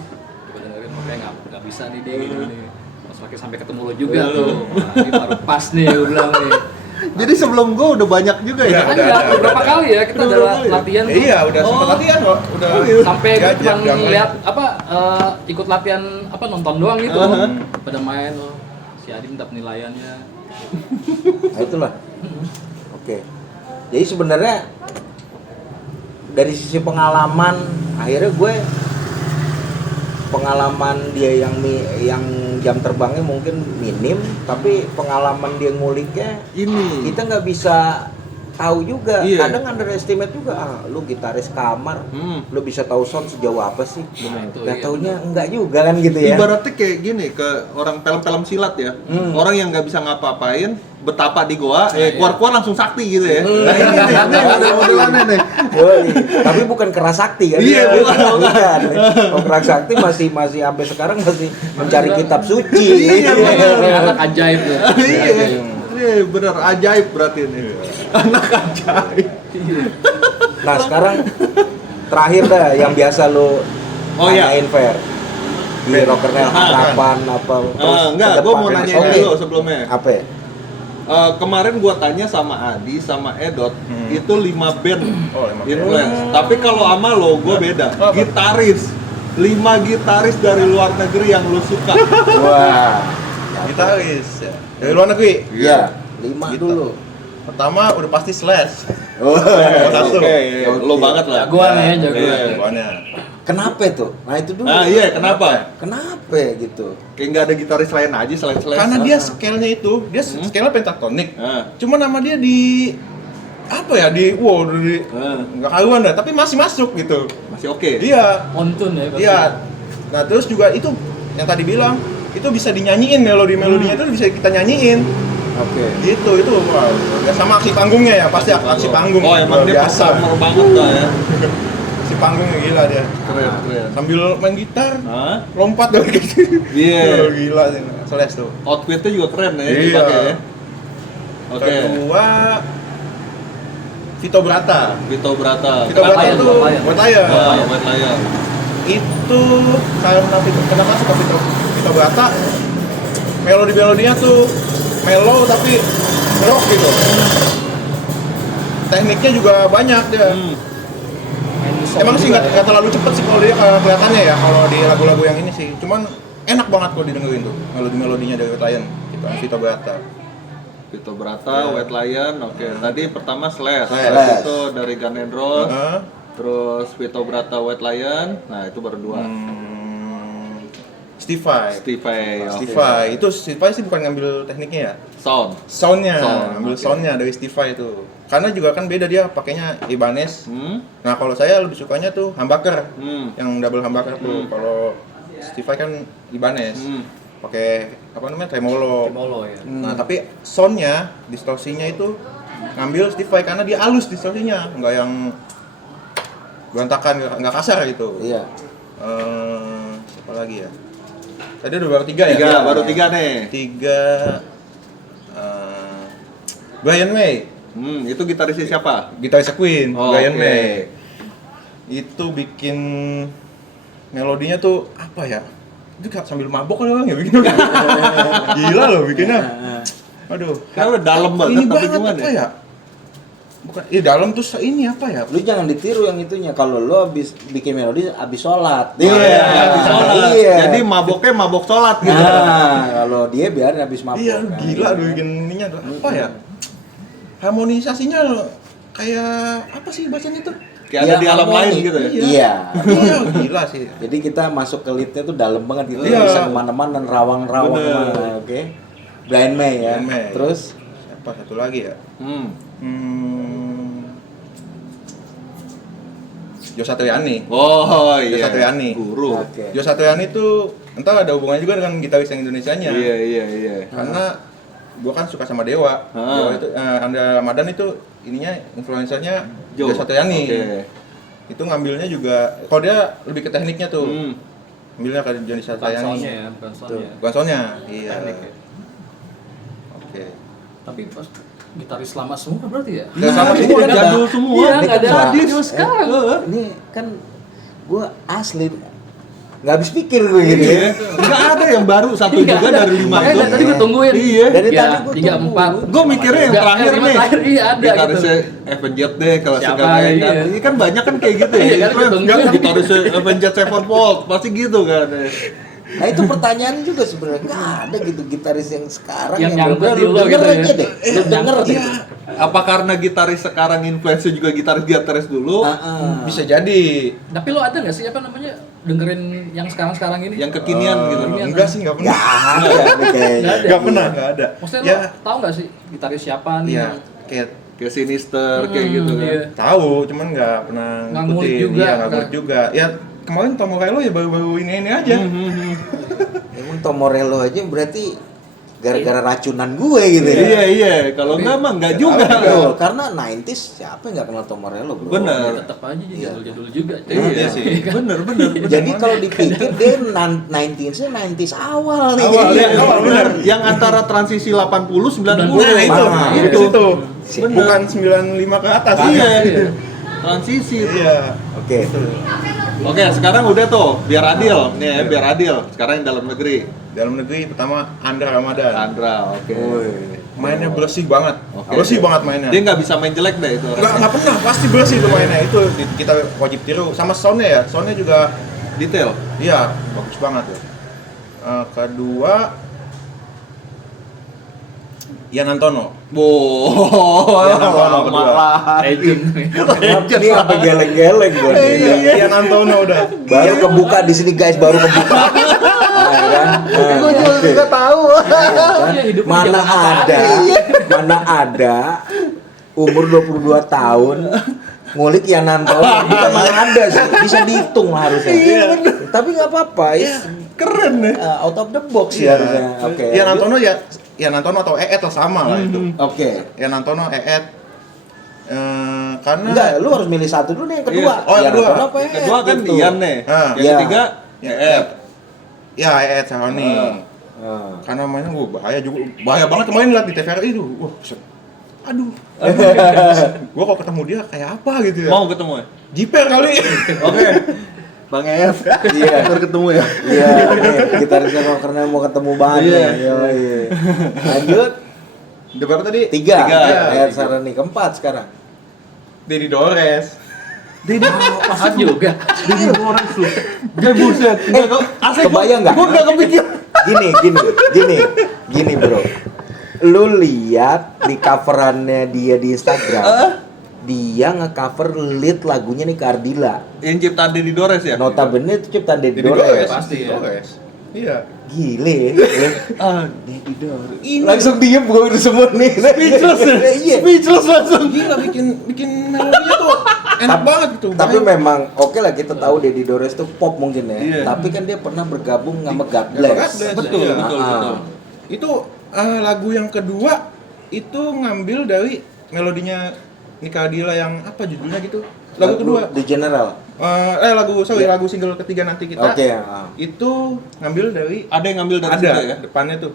Gua dengerin makanya nggak bisa nih dia gini. Pas makin sampai ketemu lo juga tuh. Wah, ini baru pas nih gua bilang nih. Jadi sebelum gua udah banyak juga ya. Udah. Kan beberapa kali ya kita ada latihan tuh. Iya, udah sempat latihan kok. Udah Sampai gue diajak, cuma diangkat. ngeliat apa ikut latihan apa nonton doang gitu. Pada main si Adi minta penilaiannya. Nah itulah. Oke. Jadi sebenarnya dari sisi pengalaman, akhirnya gue pengalaman dia yang jam terbangnya mungkin minim, tapi pengalaman dia nguliknya Ini. kita nggak bisa tahu juga. Iya. Kadang underestimate juga. Lu gitaris kamar, lu bisa tahu sound sejauh apa sih? itu Gak iya. taunya enggak juga kan gitu ya. Ibaratnya kayak gini ke orang film-film silat ya. Orang yang nggak bisa ngapa-apain, betapa di goa, keluar-keluar langsung sakti gitu ya. Nah ini nih, ini model-modelannya nih. Yoi. Tapi bukan keras sakti kan? Iya, bukan. Kalau keras sakti masih sampai sekarang masih mencari kitab suci. Iya, bener. Anak ajaib tuh. Iya, bener ajaib berarti ini. Anak ajaib. Nah sekarang terakhir dah yang biasa lu tanyain Fer di Rockernel harapan apa Enggak, ke gue mau depan. nanya Oke. dulu sebelumnya. Apa ya? Kemarin gua tanya sama Adi sama Edot itu 5 band Oh, 5 band. influence. Tapi kalau sama lo gua beda. Gitaris. 5 gitaris dari luar negeri yang lu suka. Wah. Gitaris ya. Dari luar negeri. Iya, 5 Gitu. dulu. Pertama udah pasti Slash. Oh, Satu. Oke, lo banget lah. Jagoan ya, jagoan. Iya. Jagoannya. kenapa itu? Nah itu dulu. Ah iya, kenapa? Kenapa gitu? Kayak nggak ada gitaris lain aja selain Slash. Karena dia scale-nya itu, dia scale-nya pentatonik. Ah. Cuma nama dia apa ya nggak karuan dah, tapi masih masuk gitu. Masih oke. Iya, On tune ya. berarti. iya. Nah terus juga itu yang tadi bilang itu bisa dinyanyiin melodinya itu bisa kita nyanyiin. Oke. Gitu itu wah. Ya sama aksi panggungnya ya pasti aksi panggung. Oh, emang luar dia biasa. performer banget dah ya. Si panggungnya gila dia. Keren. Sambil main gitar, Hah? lompat dari gitu. Iya. Gila sih, Seles tuh. Outfitnya juga keren ya Iya. dipakai ya. Oke. Kedua Vito Brata. Vito Brata. Vito Brata Lion, itu Lion. buat Lion. White Lion. Itu karena kenapa suka Vito Brata? Melodinya tuh mellow tapi rock gitu. Tekniknya juga banyak dia. Main song Emang sih juga nggak terlalu cepet sih kalau dia kelihatannya ya kalau di lagu-lagu yang ini sih. Cuman enak banget kalau didengerin tuh melodinya dari White Lion gitu, Vito Brata. Vito Brata, White Lion. Oke. Tadi pertama Slash. Slash. Itu dari Guns N' Roses. Heeh. Terus Vito Brata, White Lion. Nah, itu baru dua. Steve Vai. Steve Itu Steve Vai sih bukan ngambil tekniknya ya. Sound. Soundnya, ambil oke. soundnya dari Steve Vai itu. Karena juga kan beda dia pakainya Ibanez. Nah kalau saya lebih sukanya tuh humbucker, yang double humbucker tuh. Kalau Steve Vai kan Ibanez, pakai apa namanya tremolo. Tremolo ya. Nah tapi soundnya, distorsinya itu ngambil Steve Vai karena dia halus distorsinya, nggak yang berantakan, nggak kasar gitu. Iya. Siapa lagi ya? Tadi udah baru tiga ya? Tiga, baru tiga nih. Tiga. Brian May, Itu gitarisnya siapa? gitarisnya Queen, Oh, Brian oke. May. Itu bikin melodinya tuh apa ya? Itu kayak sambil mabok kali orang ya bikin. Gila loh bikinnya. Aduh. Karena dalam banget, Ini tapi banget gimana apa ya? ya? Bukan, dalam tuh ini apa ya? Lu jangan ditiru yang itunya. Kalau lu habis bikin melodi habis sholat. Iya, habis sholat. Iya. Jadi maboknya mabok sholat gitu. Nah, kalau dia biarin habis mabuk. Iya, Nah, gila iya. lu bikin ininya tuh apa ya? Harmonisasinya kayak apa sih bacanya tuh? Kayak ada Iya, di alam harmoni. lain gitu ya. Iya. Iya, gila sih. Jadi kita masuk ke leadnya tuh dalam banget gitu, Iya. bisa kemana-mana, rawang-rawang Bener. kemana, oke. Brian May ya. Brian May. Terus Siapa satu lagi ya? Jo Satriani. Oh Jo iya. Satriani. Guru. oke. Jo Satriani tuh entah ada hubungannya juga dengan gitaris yang Indonesianya. Iya. Karena gua kan suka sama Dewa. Dewa itu Anda Ramadan itu ininya influencernya Jo Satriani. Oke. Itu ngambilnya juga kalau dia lebih ke tekniknya tuh. Ngambilnya ke Johnny Bukan Satriani. soundnya ya, bukan soundnya. Bukan soundnya. Iya. Teknik ya. Oke. Tapi pas gitaris lama semua berarti ya? Udah sama Ini semua kan jadul ada- semua. Iya, ini nggak kan ada bahas. Adi sekarang. Ini kan gua asli nggak habis pikir gue gitu ya. Enggak ada yang baru satu Nggak juga ada. dari 5 Makanya itu. dari tadi gue tungguin. Iya. Dari Tiga, tadi gua tiga, tunggu. empat. Gue mikirnya yang Nggak, terakhir yang lima nih. terakhir, iya ada Gitarisnya gitu. Avenged deh kalau Siapa, sekarang kan. iya. Ini kan banyak kan kayak gitu ya. Iya, kan Influence. ditungguin. Enggak, gitarisnya Avenged Sevenfold pasti gitu kan. Nah itu pertanyaan juga sebenarnya nggak ada gitu gitaris yang sekarang Yang yang nyangkut udah di lu lu denger gitu ya. aja deh, lu denger deh. Apa karena gitaris sekarang influence juga gitaris dulu? Bisa jadi. Tapi lo ada nggak sih apa namanya dengerin yang sekarang ini? Yang kekinian gitu. Enggak sih, enggak pernah. Nggak ada nih kayaknya. Nggak ada. Enggak pernah, enggak ada. Maksudnya Ya, lo tahu nggak sih gitaris siapa nih? iya, yang- kayak Kayak Sinister kayak gitu kan. Iya. tahu, cuman nggak pernah Nggak ngulik ngikutin. juga, Iya, nggak kan? ngulik juga. Ya kemarin Tom Morello ya baru-baru ini aja. Emang Tom Morello aja berarti gara-gara racunan gue gitu ya. Iya, kalau enggak mah enggak juga. Betul, karena 90s siapa yang nggak kenal Tom Morello, bro? Bener. Ya, tetap aja Iya. jadul-jadul juga. Iya sih. Bener. Jadi kalau dipikir dia 90s-nya 90s awal nih. Awal, Jadi, ya, awal bener. Yang antara transisi 80 90. Nah, itu. Ah, Itu. Itu. Bener. Bukan 95 ke atas. Iya. Transisi itu. Iya. Oke. Oke, sekarang udah tuh, biar adil. Nih ya, biar adil. Sekarang yang dalam negeri. Dalam negeri pertama Andra Ramadan. Andra, oke. Mainnya bersih banget. Oke. Bersih banget mainnya. Dia nggak bisa main jelek deh itu. Nggak pernah, pasti bersih itu mainnya. Itu kita wajib tiru. Sama soundnya ya, soundnya juga Detail. iya bagus banget ya. Kedua Ian Antono. Wow, Yang Antono kedua. malah. Legend. Ini apa geleng-geleng gue nih. Ian Antono udah. Baru kebuka di sini guys, baru kebuka. Nah, kan? Nah, oke. tahu. Iya, hidupnya Mana zaman apa ada umur 22 tahun ngulik Yananto kita emang ada sih, bisa dihitung lah harusnya. Tapi nggak apa-apa, Keren deh. out of the box ya harusnya. Oke. Yanantono atau Eet lah sama lah itu. Oke. Yanantono, Eet. Karena Enggak, lu harus milih satu dulu nih yang kedua. Iya. Oh, yang kedua. Yananto apa ya? Kedua kan Gitu. Ian nih. Yang Iya. ketiga Eet. ya Eet Saroni. Ah. Karena mainnya bahaya banget main liat di TVRI itu. Wah, buset. Aduh. Gua kalau ketemu dia kayak apa gitu ya. Mau ketemu ya? Jiper kali. Oke. Bang Ef. Iya. Ntar ketemu ya. Iya, gitarisnya karena mau ketemu banget. Iya. Iya. Lanjut. Udah berapa tadi? Tiga. Tiga. Ayat Sarani keempat sekarang. Dedi Dores. Pas juga. Jadi Dores lu. Gak buset. Kebayang nggak? Gue gak kepikir. Gini bro. Lu lihat di coverannya dia di Instagram. Dia nge-cover lead lagunya nih Kardila. Yang ciptaan Dedi Dores ya? Notabene itu ciptaan Dedi Dedi Dores. Dores. Pasti ya. Dores. Iya. Gile. Ah, Dedi Dores. Langsung diem gue udah semua nih. speechless ya? Iya. Speechless langsung. Gila bikin melodinya tuh enak banget gitu. Tapi memang oke lah kita tahu Dedi Dores tuh pop mungkin ya. Iya. Tapi kan dia pernah bergabung sama God God Bless. Bless. Betul, Iya. betul, betul. Itu lagu yang kedua itu ngambil dari melodinya Nika Ardila yang apa judulnya gitu. Lagu kedua. The General. Lagu single ketiga nanti kita. Oke. Itu ngambil dari Ada yang ngambil dari ada situ ya? depannya tuh.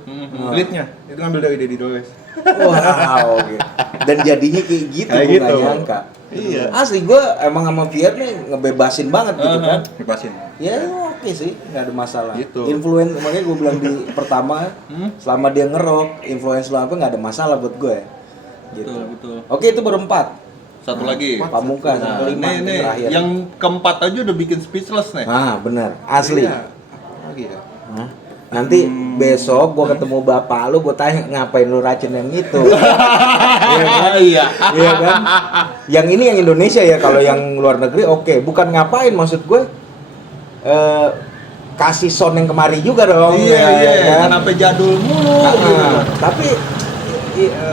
Leadnya itu ngambil dari Dedi Dores. Wow. Gitu. Dan jadinya kayak gitu, Kayak gue gitu. nggak nyangka. Iya. Asli gue emang sama Fier nih ngebebasin banget gitu kan. Bebasin. Ya oke sih, nggak ada masalah. Gitu. Influence, makanya gue bilang di pertama, selama dia ngerok, influence lo apa nggak ada masalah buat gue. Gitu. Betul, betul. Oke itu berempat. Satu lagi. Pamungkas yang Nah, kelima nih, terakhir. yang keempat aja udah bikin speechless nih. Nah bener, asli. Iya. Apa lagi ya? Hah? Nanti besok gua ketemu bapak lu, gua tanya ngapain lu racun yang itu. Iya kan? Iya. Iya kan? Yang ini yang Indonesia ya, kalau yang luar negeri oke. Bukan ngapain maksud gue kasih sound yang kemari juga dong. Iya, ya, iya. ya kan? Kenapa jadul mulu? Nah, gitu. tapi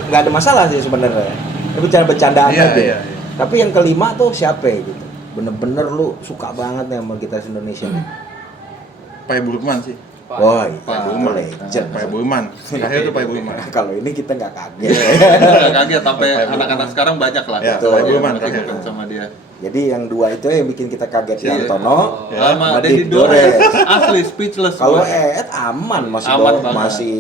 nggak ada masalah sih sebenarnya. Itu bercandaan Iya, aja. iya, iya. Tapi yang kelima tuh siapa ya gitu? Bener-bener lu suka banget nih sama gitar Indonesia nih. Pak Burman sih. Woi, Pak Burman. legend. Pak Burman. Terakhir tuh Pak Burman. Kalau ini kita nggak kaget. Nggak kaget sampai Pak Ibu. anak-anak sekarang banyak lah. Ya, Betul. Pak Ibu man, Yang terakhir. suka sama dia. Jadi yang dua itu yang bikin kita kaget, Iya. Yantono Ya, Sama sama Dedi Dedi Dores. Dores. Asli speechless. Kalau gua. Ed aman masih Aman dong, banget. masih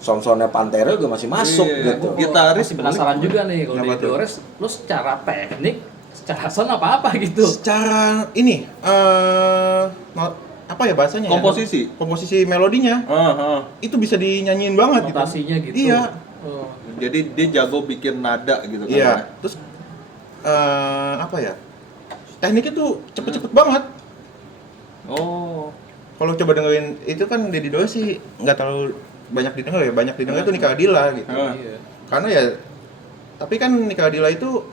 son-sonnya Pantera juga masih masuk Iya. gitu. Gitaris Masih penasaran juga nih kalau Kenapa di tuh? Dores, lu secara teknik, secara sound apa gitu. Secara ini apa ya bahasanya? Komposisi? Ya? Komposisi melodinya itu bisa dinyanyiin banget gitu. Notasinya gitu. Iya. Oh. Jadi dia jago bikin nada gitu kan. Iya. Terus apa ya? Tekniknya tuh cepet-cepet banget. Oh. Kalau coba dengerin itu kan Dedi Dores sih nggak terlalu banyak didengar ya. Banyak didengar itu Nika Ardila gitu. Iya. Karena ya tapi kan Nika Ardila itu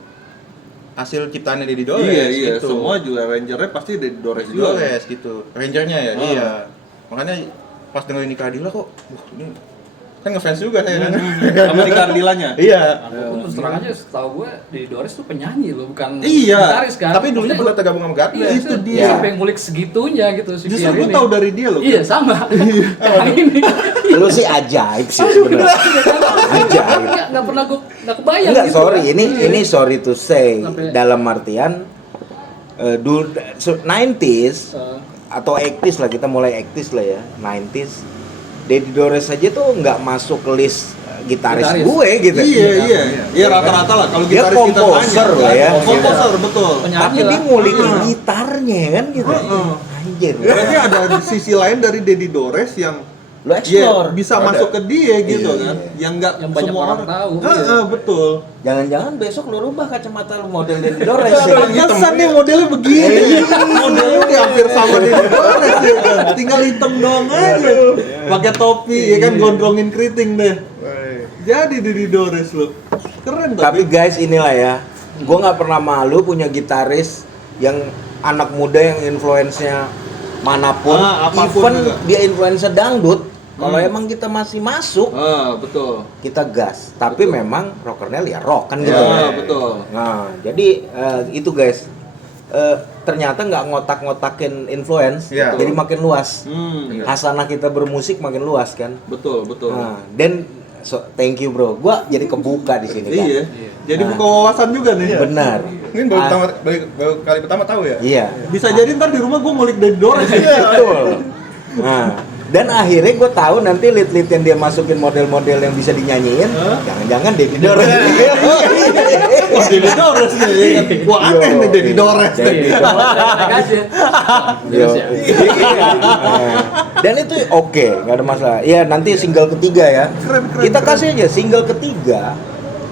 hasil ciptaannya Dedi Dores Iya, gitu. semua juga rangernya pasti Dedi Dores Dedi juga. Dores gitu. Rangernya ya, Oh. iya. Makanya pas dengerin Nika Ardila kok, ini kan ngefans juga saya kan. Sama di Kardilanya. Iya. Aku terus terang aja, setahu gue di Dores tuh penyanyi loh, bukan Iya. gitaris kan. Tapi dulunya pernah tergabung sama God Iya, Bless. itu dia. Sampai ngulik segitunya gitu si Justru Pierre gue ini. tahu dari dia loh. Iya, sama. Yang ini. Lu sih ajaib sih sebenarnya. Ajaib. Nggak pernah gue nggak kebayang Enggak, gitu. sorry, kan. ini sorry to say Sampai- dalam artian dulu 90s atau 80s lah, kita mulai 80s lah ya, 90s. Dedi Dores aja tuh nggak masuk ke list gitaris Gitaris. gue gitu. Iya, iya. Iya rata-rata lah kalau Dia gitaris kita komposer banyak, lah ya. Komposer betul. Penyanyi Tapi lah. dia ngulikin gitarnya kan gitu. Anjir. Berarti ada sisi lain dari Dedi Dores yang Lu ya, explore. bisa Ada. masuk ke dia gitu Iya, kan. iya. Yang enggak Yang banyak semua orang tahu. Betul. Jangan-jangan besok lu rubah kacamata lu model Dedi Dores ya. Pantesan nih modelnya begini. Modelnya udah hampir sama Dedi Dores ya kan. Tinggal hitam doang aja. Pakai topi ya kan, gondrongin keriting deh. Jadi Dedi Dores lu. Keren Tapi tapi. guys inilah ya, gue nggak pernah malu punya gitaris yang anak muda yang influence-nya manapun, Apapun even juga. dia influencer dangdut, Kalau emang kita masih masuk, Betul. kita gas. Tapi memang rockernel ya rock kan gitu. Ya, betul. Nah, jadi itu guys. Ternyata nggak ngotak-ngotakin influence, Iya. jadi makin luas. Hmm, Hasanah kita bermusik makin luas kan. betul, betul. Nah, dan thank you bro. Gua jadi kebuka di sini kan. Iya. Jadi buka wawasan juga nih. Benar. Mungkin baru kali pertama tahu ya? Iya. Bisa jadi ntar di rumah gue ngulik dari Dores. Betul. Nah, dan akhirnya gue tahu nanti lead-lead yang dia masukin model-model yang bisa dinyanyiin, jangan-jangan Dedi Dores. Wah, Dedi Dores nih. Ya kan? Wah, aneh nih Dedi Dores. Dedi Naik aja. Yo. Terus ya. Nah, dan itu oke, nggak ada masalah. Ya nanti single ketiga ya. Kita kasih aja single ketiga.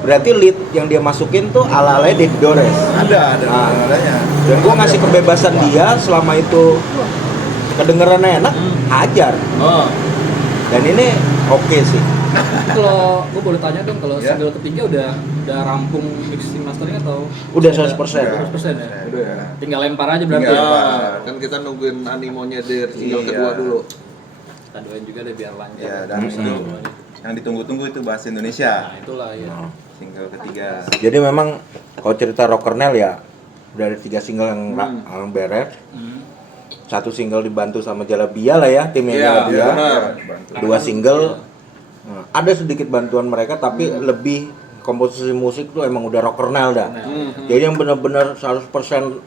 Berarti lead yang dia masukin tuh ala-ala Dedi Dores. Ada adanya. Dan gua ngasih kebebasan dia selama itu kedengerannya enak, hajar. Oh, Dan ini oke sih. Kalau gue boleh tanya dong, kalau Ya. single ketiga udah rampung mixing mastering atau Udah 100%. 100% ya? udah ya. Tinggal lempar aja berarti. Tinggal Ya. lempar. Kan kita nungguin animonya dari single Iya. kedua dulu. Kita doain juga deh biar lancar. Ya, dan itu yang ditunggu-tunggu itu bahasa Indonesia. Nah, itulah ya. Single ketiga. Jadi memang kalau cerita rockernel ya dari 3 single yang beres, Hmm. 1 single dibantu sama Jalabia lah ya, timnya Iya, Jalabia. benar. Bantu. 2 single ada sedikit bantuan mereka tapi lebih komposisi musik tuh emang udah rockernel dah. Jadi yang benar-benar 100%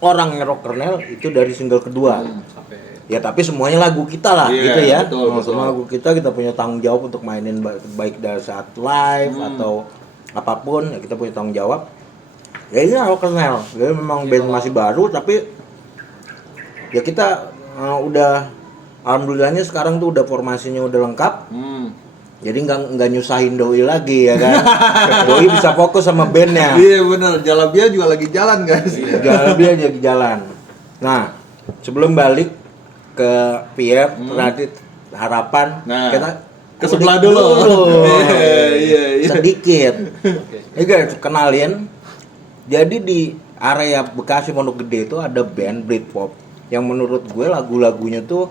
orang yang rockernel itu dari single kedua. Sampai Ya tapi semuanya lagu kita lah Iya, gitu ya. betul, betul. Semua lagu kita punya tanggung jawab untuk mainin baik dari saat live atau apapun ya kita punya tanggung jawab. Ya ini rockernel. Jadi memang band masih baru tapi ya kita udah alhamdulillahnya sekarang tuh udah formasinya udah lengkap. Jadi nggak nyusahin Doi lagi ya kan. Doi bisa fokus sama bandnya. Iya bener, Jalabia juga lagi jalan guys. Jalabia jadi jalan. Nah, sebelum balik ke Pierre, Radit, Harapan, Nah, kita ke sebelah udik dulu. Iya, iya. Sedikit. Ini guys, kenalin. Jadi di area Bekasi Pondok Gede itu ada band Britpop yang menurut gue lagu-lagunya tuh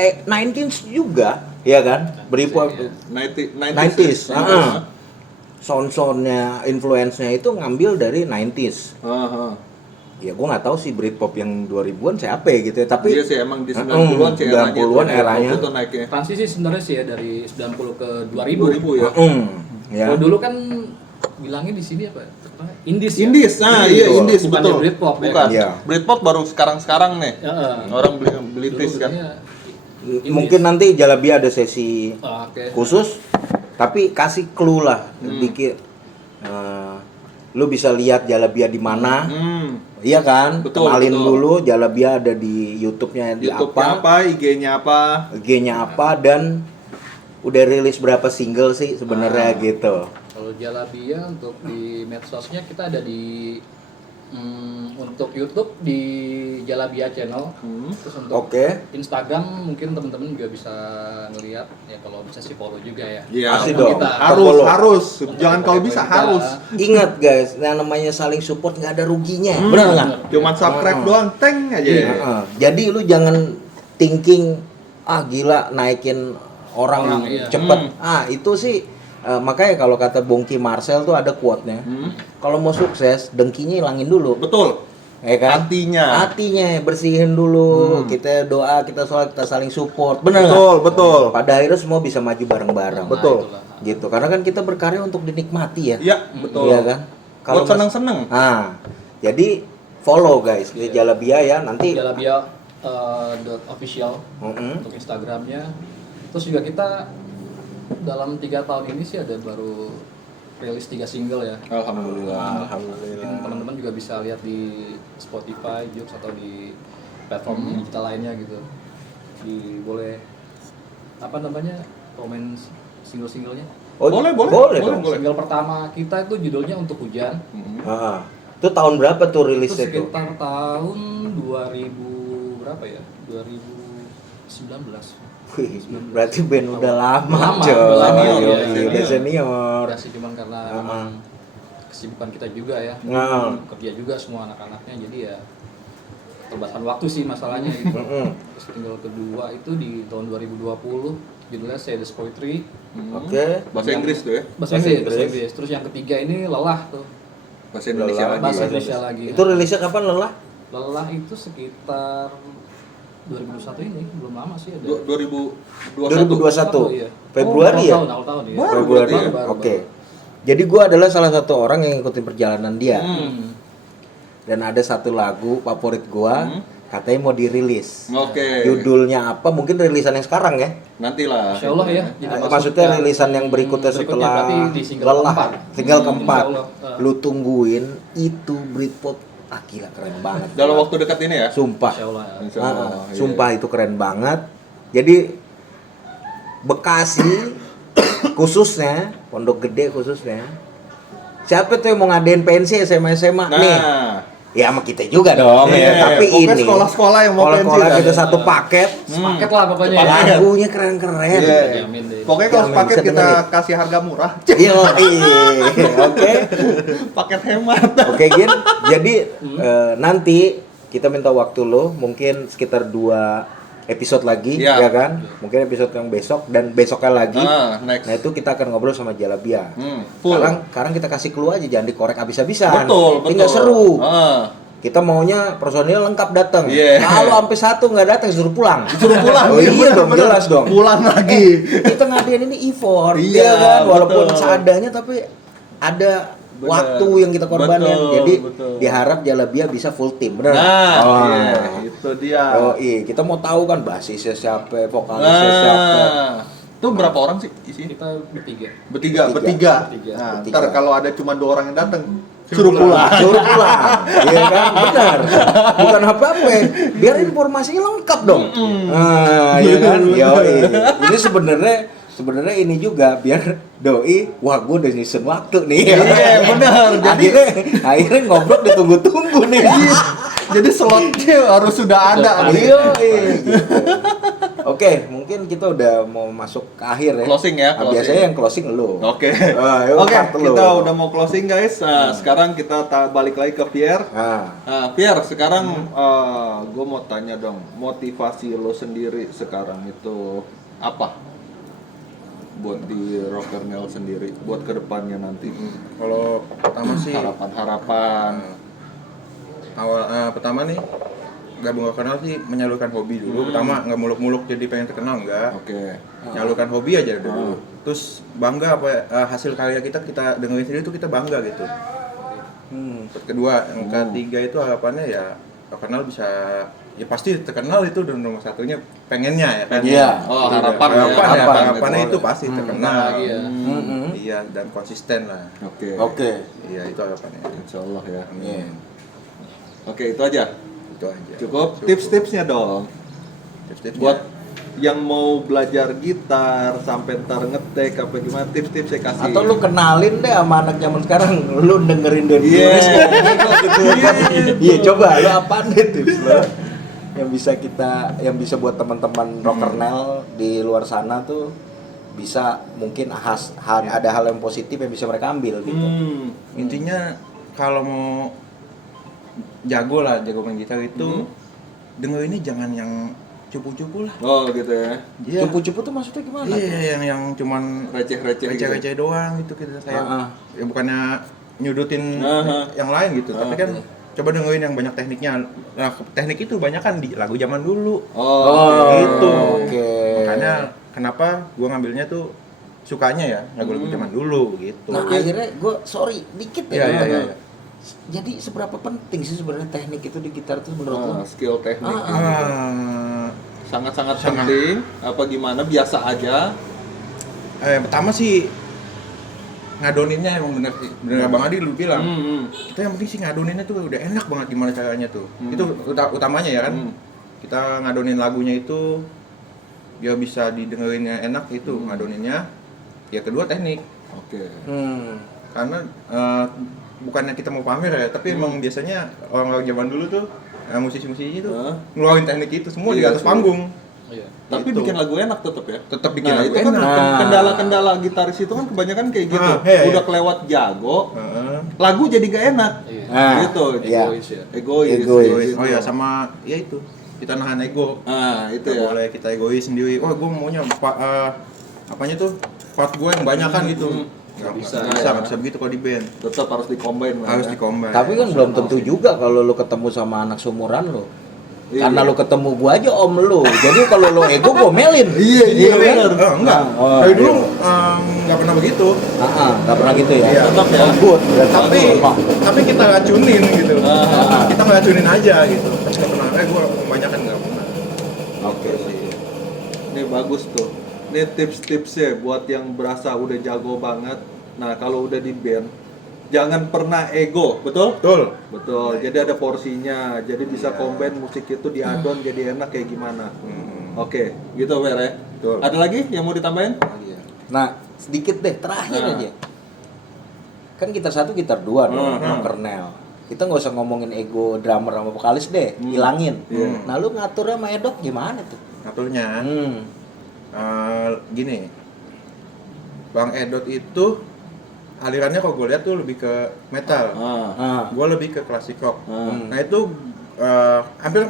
19s juga, ya kan? Britpop 90s. Sound-soundnya, influence-nya itu ngambil dari 90s. Ya gue nggak tahu sih Britpop yang 2000-an siapa ya gitu ya, tapi Iya sih emang di 90-an sih 90-an eranya. Itu naiknya. transisi sebenarnya sih ya dari 90 ke 2000. 2000 ya. ya. Kalau dulu kan bilangnya di sini apa? Indies. ya? Indies, nah iya Indies Bukan betul. Britpop ya. Bukan. Iya. Britpop baru sekarang nih. Ya, Orang beli dulu tis kan. bilangnya Indies. Mungkin nanti Jalabia ada sesi Oke. khusus, tapi kasih clue lah dikit. Lu bisa lihat Jalabia di mana, iya kan? Betul, Kenalin betul. dulu Jalabia ada di YouTube-nya di YouTube-nya apa, IG-nya apa. IG-nya apa dan udah rilis berapa single sih sebenarnya gitu. Kalau Jalabia untuk di medsosnya kita ada di untuk YouTube di Jalabia Channel. Terus untuk Oke. Instagram mungkin teman-teman juga bisa ngelihat ya, kalau bisa sih follow juga ya. Iya, Pasti Akun dong. kita. Harus. Jangan kalau bisa Kita. harus. Ingat guys, yang namanya saling support nggak ada ruginya, benar nggak? Cuman subscribe doang, teng aja. Heeh. Jadi lu jangan thinking gila naikin orang iya. cepet. Itu sih makanya kalau kata Bongki Marcel tuh ada quote-nya. Kalau mau sukses, dengkinya hilangin dulu. Betul. Ya kan? Hatinya bersihin dulu. Kita doa, kita sholat, kita saling support. Bener nggak? Betul. Pada akhirnya semua bisa maju bareng-bareng. Betul. itulah. Gitu. Karena kan kita berkarya untuk dinikmati ya. Iya, betul. Iya kan? Buat seneng-seneng. Jadi follow guys di Jalabia ya nanti. Jalabia .official untuk Instagramnya. Terus juga kita dalam 3 tahun ini sih ada baru rilis 3 single ya. Alhamdulillah. Mungkin teman-teman juga bisa lihat di Spotify, Joox atau di platform digital lainnya gitu. Boleh apa namanya komen single-singlenya. Boleh dong. Boleh. Single pertama kita itu judulnya Untuk Hujan. Itu tahun berapa tuh Itu rilisnya tuh? sekitar tahun 2000 berapa ya? 2019. Wih, berarti band udah lama, Lama, coy. udah lama, Udah senior. Udah sih cuman karena memang kesibukan kita juga ya. Nah. Kerja juga semua anak-anaknya jadi ya keterbatasan waktu sih masalahnya gitu. Terus single kedua itu di tahun 2020, judulnya Sadist Poetry. Oke. Bahasa Inggris tuh ya. Bahasa Inggris. Terus yang ketiga ini Lelah tuh. Bahasa Indonesia Lelah. lagi. Bahasa Indonesia lagi. Itu rilisnya kapan Lelah? Lelah itu sekitar 2021 ini, belum lama sih ada. 2021. Iya. Februari ya? Awal tahun ya. Baru Februari. berarti ya? Baru. Oke. Jadi gue adalah salah satu orang yang ngikutin perjalanan dia. Dan ada satu lagu favorit gue, katanya mau dirilis. Oke. Judulnya apa? Mungkin rilisan yang sekarang ya. Nantilah. Insya Allah ya. Jadi masuk Maksudnya ke- rilisan yang berikutnya setelah berarti di single Lelah. keempat. Single keempat. Insya Allah. Lu tungguin itu Britpop. Gila keren banget. Dalam waktu dekat ini ya. Sumpah. Insya Allah ya. Insya Allah, iya. Sumpah itu keren banget. Jadi Bekasi khususnya, Pondok Gede khususnya. Siapa tuh yang mau ngadain pensi SMA Nah, nih? Ya sama kita juga dong Iya, ya. Tapi pokoknya ini sekolah-sekolah yang mau pensi sekolah kan? kita satu paket. Sepaket lah pokoknya. ya. Lagunya keren-keren. Iya. Jamin deh. Pokoknya kalau Jangan paket bisa kita dengerin. kasih harga murah. Iya, oke. Paket hemat. Oke, Gin. Jadi nanti kita minta waktu lo mungkin sekitar 2 episode lagi, Iya. ya kan? Mungkin episode yang besok dan besoknya lagi. Next. Nah, itu kita akan ngobrol sama Jalabia. Full. Sekarang kita kasih clue aja, jangan dikorek habis-habisan. Betul, Ini betul. nggak seru. Ah. Kita maunya personil lengkap datang. Iya. Kalau sampai satu nggak datang, suruh pulang. Suruh pulang. Oh iya dong, bener. jelas dong. Pulang lagi. Kita ngadain ini effort, Iya, ya kan? Walaupun betul. seadanya tapi ada Bener. waktu yang kita korbanin. Betul, Jadi betul. diharap Jalabia bisa full tim, bener? Nah, Oh. iya, itu dia. Oh iya, kita mau tahu kan basisnya siapa, vokalisnya siapa. Itu berapa orang sih isinya? Kita bertiga. Bertiga. Bertiga. Nah, Bertiga. ntar kalau ada cuma 2 orang yang datang, suruh pulang. Suruh pulang, iya kan? Benar. Bukan apa-apa, biar informasinya lengkap dong. Iya kan? Yoi. Ini sebenarnya ini juga biar doi, wah gue udah nyusun waktu nih. Iya, benar. Jadi- akhirnya ngobrol ditunggu-tunggu nih. Jadi slotnya harus sudah ada. Iya, gitu. Oke, mungkin kita udah mau masuk ke akhir ya. Closing ya, Nah, closing. biasanya yang closing lu. Oke. Yuk, Oke, part lu. kita udah mau closing guys. Nah, sekarang kita balik lagi ke Pierre. Nah, Pierre, sekarang gue mau tanya dong, motivasi lo sendiri sekarang itu apa? Buat di Rockernel sendiri, buat kedepannya nanti. Kalau pertama sih Harapan-harapan. pertama nih gabung ke kenal sih menyalurkan hobi dulu. Pertama nggak muluk-muluk jadi pengen terkenal, enggak. Oke. Nyalurkan hobi aja dulu. Terus bangga apa hasil karya kita dengerin sendiri tuh kita bangga gitu. Terus kedua, yang ketiga itu harapannya ya terkenal bisa, ya pasti terkenal itu dan nomor satunya pengennya ya kan. Iya. Oh, Tidak. harapan ya. Harapannya gitu. itu pasti terkenal. Iya. Iya, dan konsisten lah. Oke. Oke. Iya, itu harapannya. Insya Allah ya. Amin. Oke, itu aja. Itu aja. Cukup. Tips-tipsnya dong. Tips-tipsnya. Buat yang mau belajar gitar sampai ntar ngetek apa gimana, tips-tips saya kasih. Atau lu kenalin deh sama anak zaman sekarang, lu dengerin dari Iya. gitu kan. Iya, coba lu apaan deh tips lu yang bisa buat teman-teman rockernel di luar sana tuh bisa mungkin ada hal yang positif yang bisa mereka ambil gitu. Intinya kalau mau jago main gitar itu dengerinnya jangan yang cupu-cupu lah. Oh gitu ya. Iya. Cupu-cupu tuh maksudnya gimana? Iya, yang cuman Receh-receh gitu. receh-receh doang gitu kita saya. Ya bukannya nyudutin Aha. yang lain gitu, tapi kan coba dengerin yang banyak tekniknya. Nah, teknik itu banyak kan di lagu zaman dulu. Oh, gitu. Oke. Makanya kenapa gua ngambilnya tuh sukanya ya lagu-lagu zaman dulu gitu. Nah, akhirnya gue sorry dikit ya. Iya, Bang. iya. Jadi seberapa penting sih sebenarnya teknik itu di gitar tuh menurut lo? skill teknik sangat-sangat Sangat. penting. Apa gimana? Biasa aja. Yang pertama sih ngadoninnya emang bener Bang Adi lu bilang. Kita yang penting sih ngadoninnya tuh udah enak banget gimana caranya tuh. Itu utamanya ya kan. Kita ngadonin lagunya itu dia bisa didengerinnya enak itu ngadoninnya. Ya kedua teknik. Oke. Karena bukannya kita mau pamer ya, tapi emang biasanya orang-orang zaman dulu tuh musisi-musisi itu ngeluarin teknik itu semua di Iya atas sih. panggung. Iya. Tapi Gitu. bikin lagu enak tetap ya. Tetap bikin itu lagu kan enak. kendala-kendala gitaris itu kan kebanyakan kayak gitu. Iya, Udah iya. kelewat jago, lagu jadi gak enak. Nah, Gitu. iya. Egois. Egois. Oh ya sama ya itu kita nahan ego. Itu Nggak ya. boleh kita egois sendiri. Oh gue maunya apanya tuh part gue yang banyak kan gitu. Nggak bisa begitu kalau di band. Tetap harus di-combine. Harus di-combine. Tapi kan belum tentu juga kalau lu ketemu sama anak seumuran lu. Iya. Karena lu ketemu gua aja om lu. Jadi kalau lu ego gua melin. Iya, benar. Enggak. Oh, Dari dulu iya. nggak pernah begitu. Enggak pernah gitu ya. Iya. Tetap ya. Oh, good. Tapi kita racunin gitu. Ah. Kita ngeracunin aja gitu. Tapi nggak pernah. Gue kebanyakan nggak pernah. Oke sih. Ini bagus tuh. Ini tips-tipsnya buat yang berasa udah jago banget. Nah, kalau udah di band, jangan pernah ego, betul? Betul. Betul. Jadi ada porsinya. Jadi bisa combine musik itu diadon jadi enak kayak gimana. Oke, gitu Wer ya. Betul. Ada lagi yang mau ditambahin? Nah, sedikit deh terakhir Nah. aja. Kan gitar satu, gitar dua dong, Hmm. kernel. Kita nggak usah ngomongin ego drummer sama vokalis deh, hilangin. Iya. Nah, lu ngaturnya sama Edok gimana tuh? Ngaturnya Hmm. gini. Bang Edot itu alirannya kalau gue lihat tuh lebih ke metal. Ah. Gue lebih ke klasik rock. Hmm. Nah itu hampir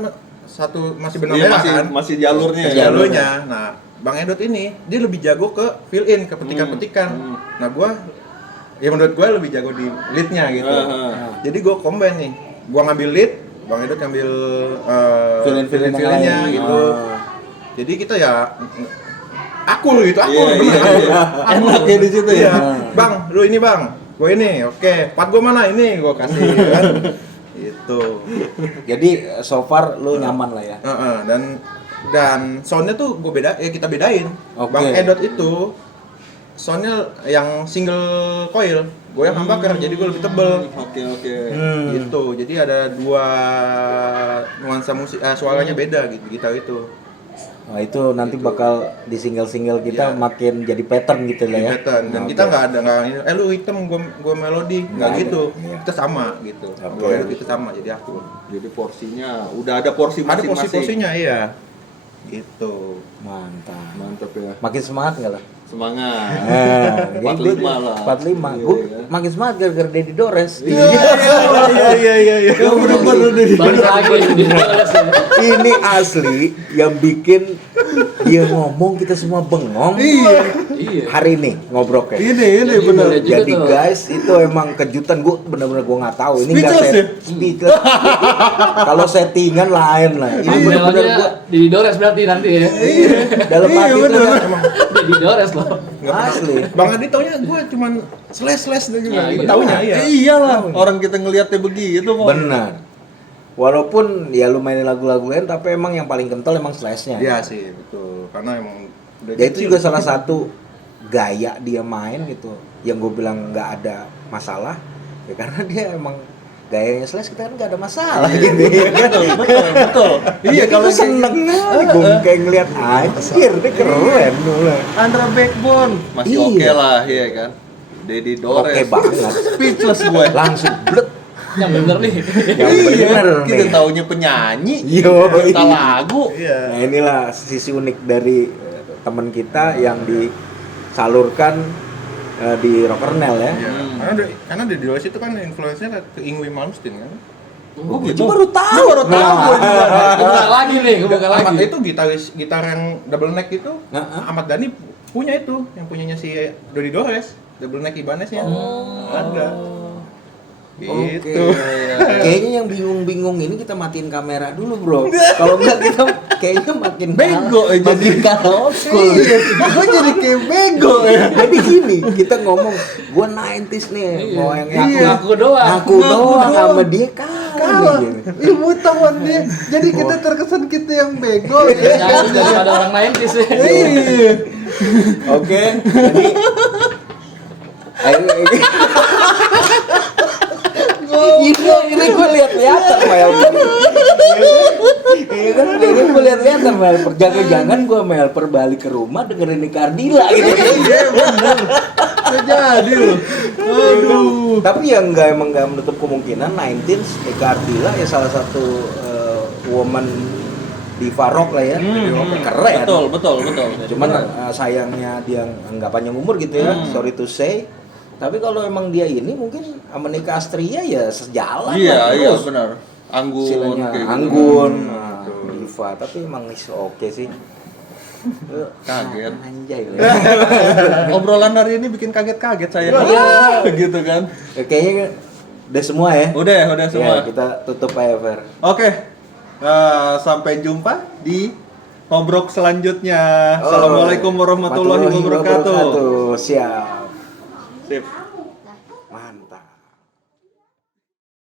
satu masih benang Iya, merah kan? masih jalurnya. Ke ya. jalurnya. Nah, Bang Edot ini dia lebih jago ke fill in, ke petikan-petikan. Nah, ya menurut gue lebih jago di leadnya gitu. Jadi gue combine nih. Gue ngambil lead, Bang Edot ngambil Fill-in yang fill-innya lain. gitu. Jadi kita ya akur gitu, akur. Iya, bener. iya. Enak ya di situ ya. Iya. Bang, lu ini bang, gue ini, oke. Part gue mana ini, gue kasih kan. Gitu. Jadi so far lu nyaman lah ya. Dan soundnya tuh kita bedain. Oke. Bang Edot itu soundnya yang single coil, gue yang humbucker, jadi gue lebih tebel. Oke. Gitu. Jadi ada dua nuansa musik, suaranya beda gitu gitar itu. Nah, itu nanti bakal di single-single kita Iya. makin jadi pattern gitu lah ya. Pattern. Dan kita nggak lu hitam, gue melodi, nggak Nggak gitu. ada. Iya. Kita sama gitu. Oke. Gue Edot kita sama, jadi aku. Jadi porsinya udah ada porsi Ada masing-masing. porsi-porsinya iya. Gitu. Mantap. Mantap ya. Makin semangat nggak lah? Semangat. Nah, 45 lah. 45. Iya, Gue iya. makin semangat gara-gara Deddy Dores. Iya. Bener-bener deh. Balik lagi di Dores ya. Ini asli yang bikin dia ngomong kita semua bengong. Iya. Hari ini ngobrol kayak. Ini Jadi bener. boleh juga Jadi tuh. guys, itu emang kejutan gue bener-bener gue nggak tahu. Ini nggak Speechless ya? speechless. Kalau settingan lain lah. Ini Ini bener-bener gue di Dores berarti nanti ya. dalam Iya, hati itu bener. kan emang Di Dores loh. asli. Bang Adi taunya gue cuman slash deh juga. Iya, Taunya iya. Iyalah, orang kita ngelihatnya begitu kok. Benar. Walaupun ya lu mainin lagu-lagu lain, tapi emang yang paling kental emang slashnya. Iya sih, betul. Karena emang udah Ya itu kecil. juga salah satu gaya dia main gitu. Yang gue bilang nggak ada masalah, ya karena dia emang gayanya slash kita kan nggak ada masalah gitu. Ya kan? Betul. Iya, kalau seneng gue kayak ngeliat anjir, dia keren dulu. Andra Backbone masih Iya. oke lah, iya kan. Deddy Dores. Oke banget. Speechless gue. Langsung blek. Yang bener nih. Yang bener Kita nih. taunya penyanyi. Yo, Kita lagu. Iya. Nah inilah sisi unik dari teman kita yang disalurkan di Rockernel ya. Iya. Karena di Dores itu kan influence-nya ke Ingrid Malmsteen kan. Oh, gitu. Baru tahu. Baru tahu gua juga. Buka lagi nih, buka Ahmad lagi. itu gitar yang double neck itu. Heeh. Ahmad Dhani punya itu, yang punyanya si Dodi Dores, double neck Ibanez-nya. Ada. Gitu. Kayaknya yang bingung-bingung ini kita matiin kamera dulu, Bro. Kalau enggak kita kayaknya makin Bego kalah, jadi. makin kalah old school. Gue jadi kayak bego ya. Jadi gini, kita ngomong gua 90s nih, mau yang Ngaku doang. ngaku doang sama dia kalah. nih. Ilmu tahuan dia. Jadi kita terkesan kita yang bego. Jangan daripada orang lain sih. Iya. Oke, jadi ini gue lihat-lihatan Mel. Iya kan, ini gue lihat-lihatan Mel. Jangan-jangan gue Mel balik ke rumah dengerin Nika Ardila gitu. Iya bener. Nggak jadi loh. Aduh. Tapi ya emang nggak menutup kemungkinan 19s Nika Ardila ya salah satu woman diva rock lah ya. Keren. Betul. Cuman sayangnya dia nggak panjang umur gitu ya. Sorry to say. Tapi kalau emang dia ini mungkin sama Nika Astria ya sejalan Iya, lah iya terus. benar. Anggun Istilahnya kayak gitu. Anggun, nah, Diva, tapi emang oke sih. Kaget. Anjay lah. Obrolan hari ini bikin kaget-kaget saya. Iya. Gitu kan. Ya, kayaknya udah semua ya. Udah semua. Ya, kita tutup aja Fer. Oke. Sampai jumpa di ngobrol selanjutnya. Oh, Assalamualaikum warahmatullahi wabarakatuh. Siap. Sip.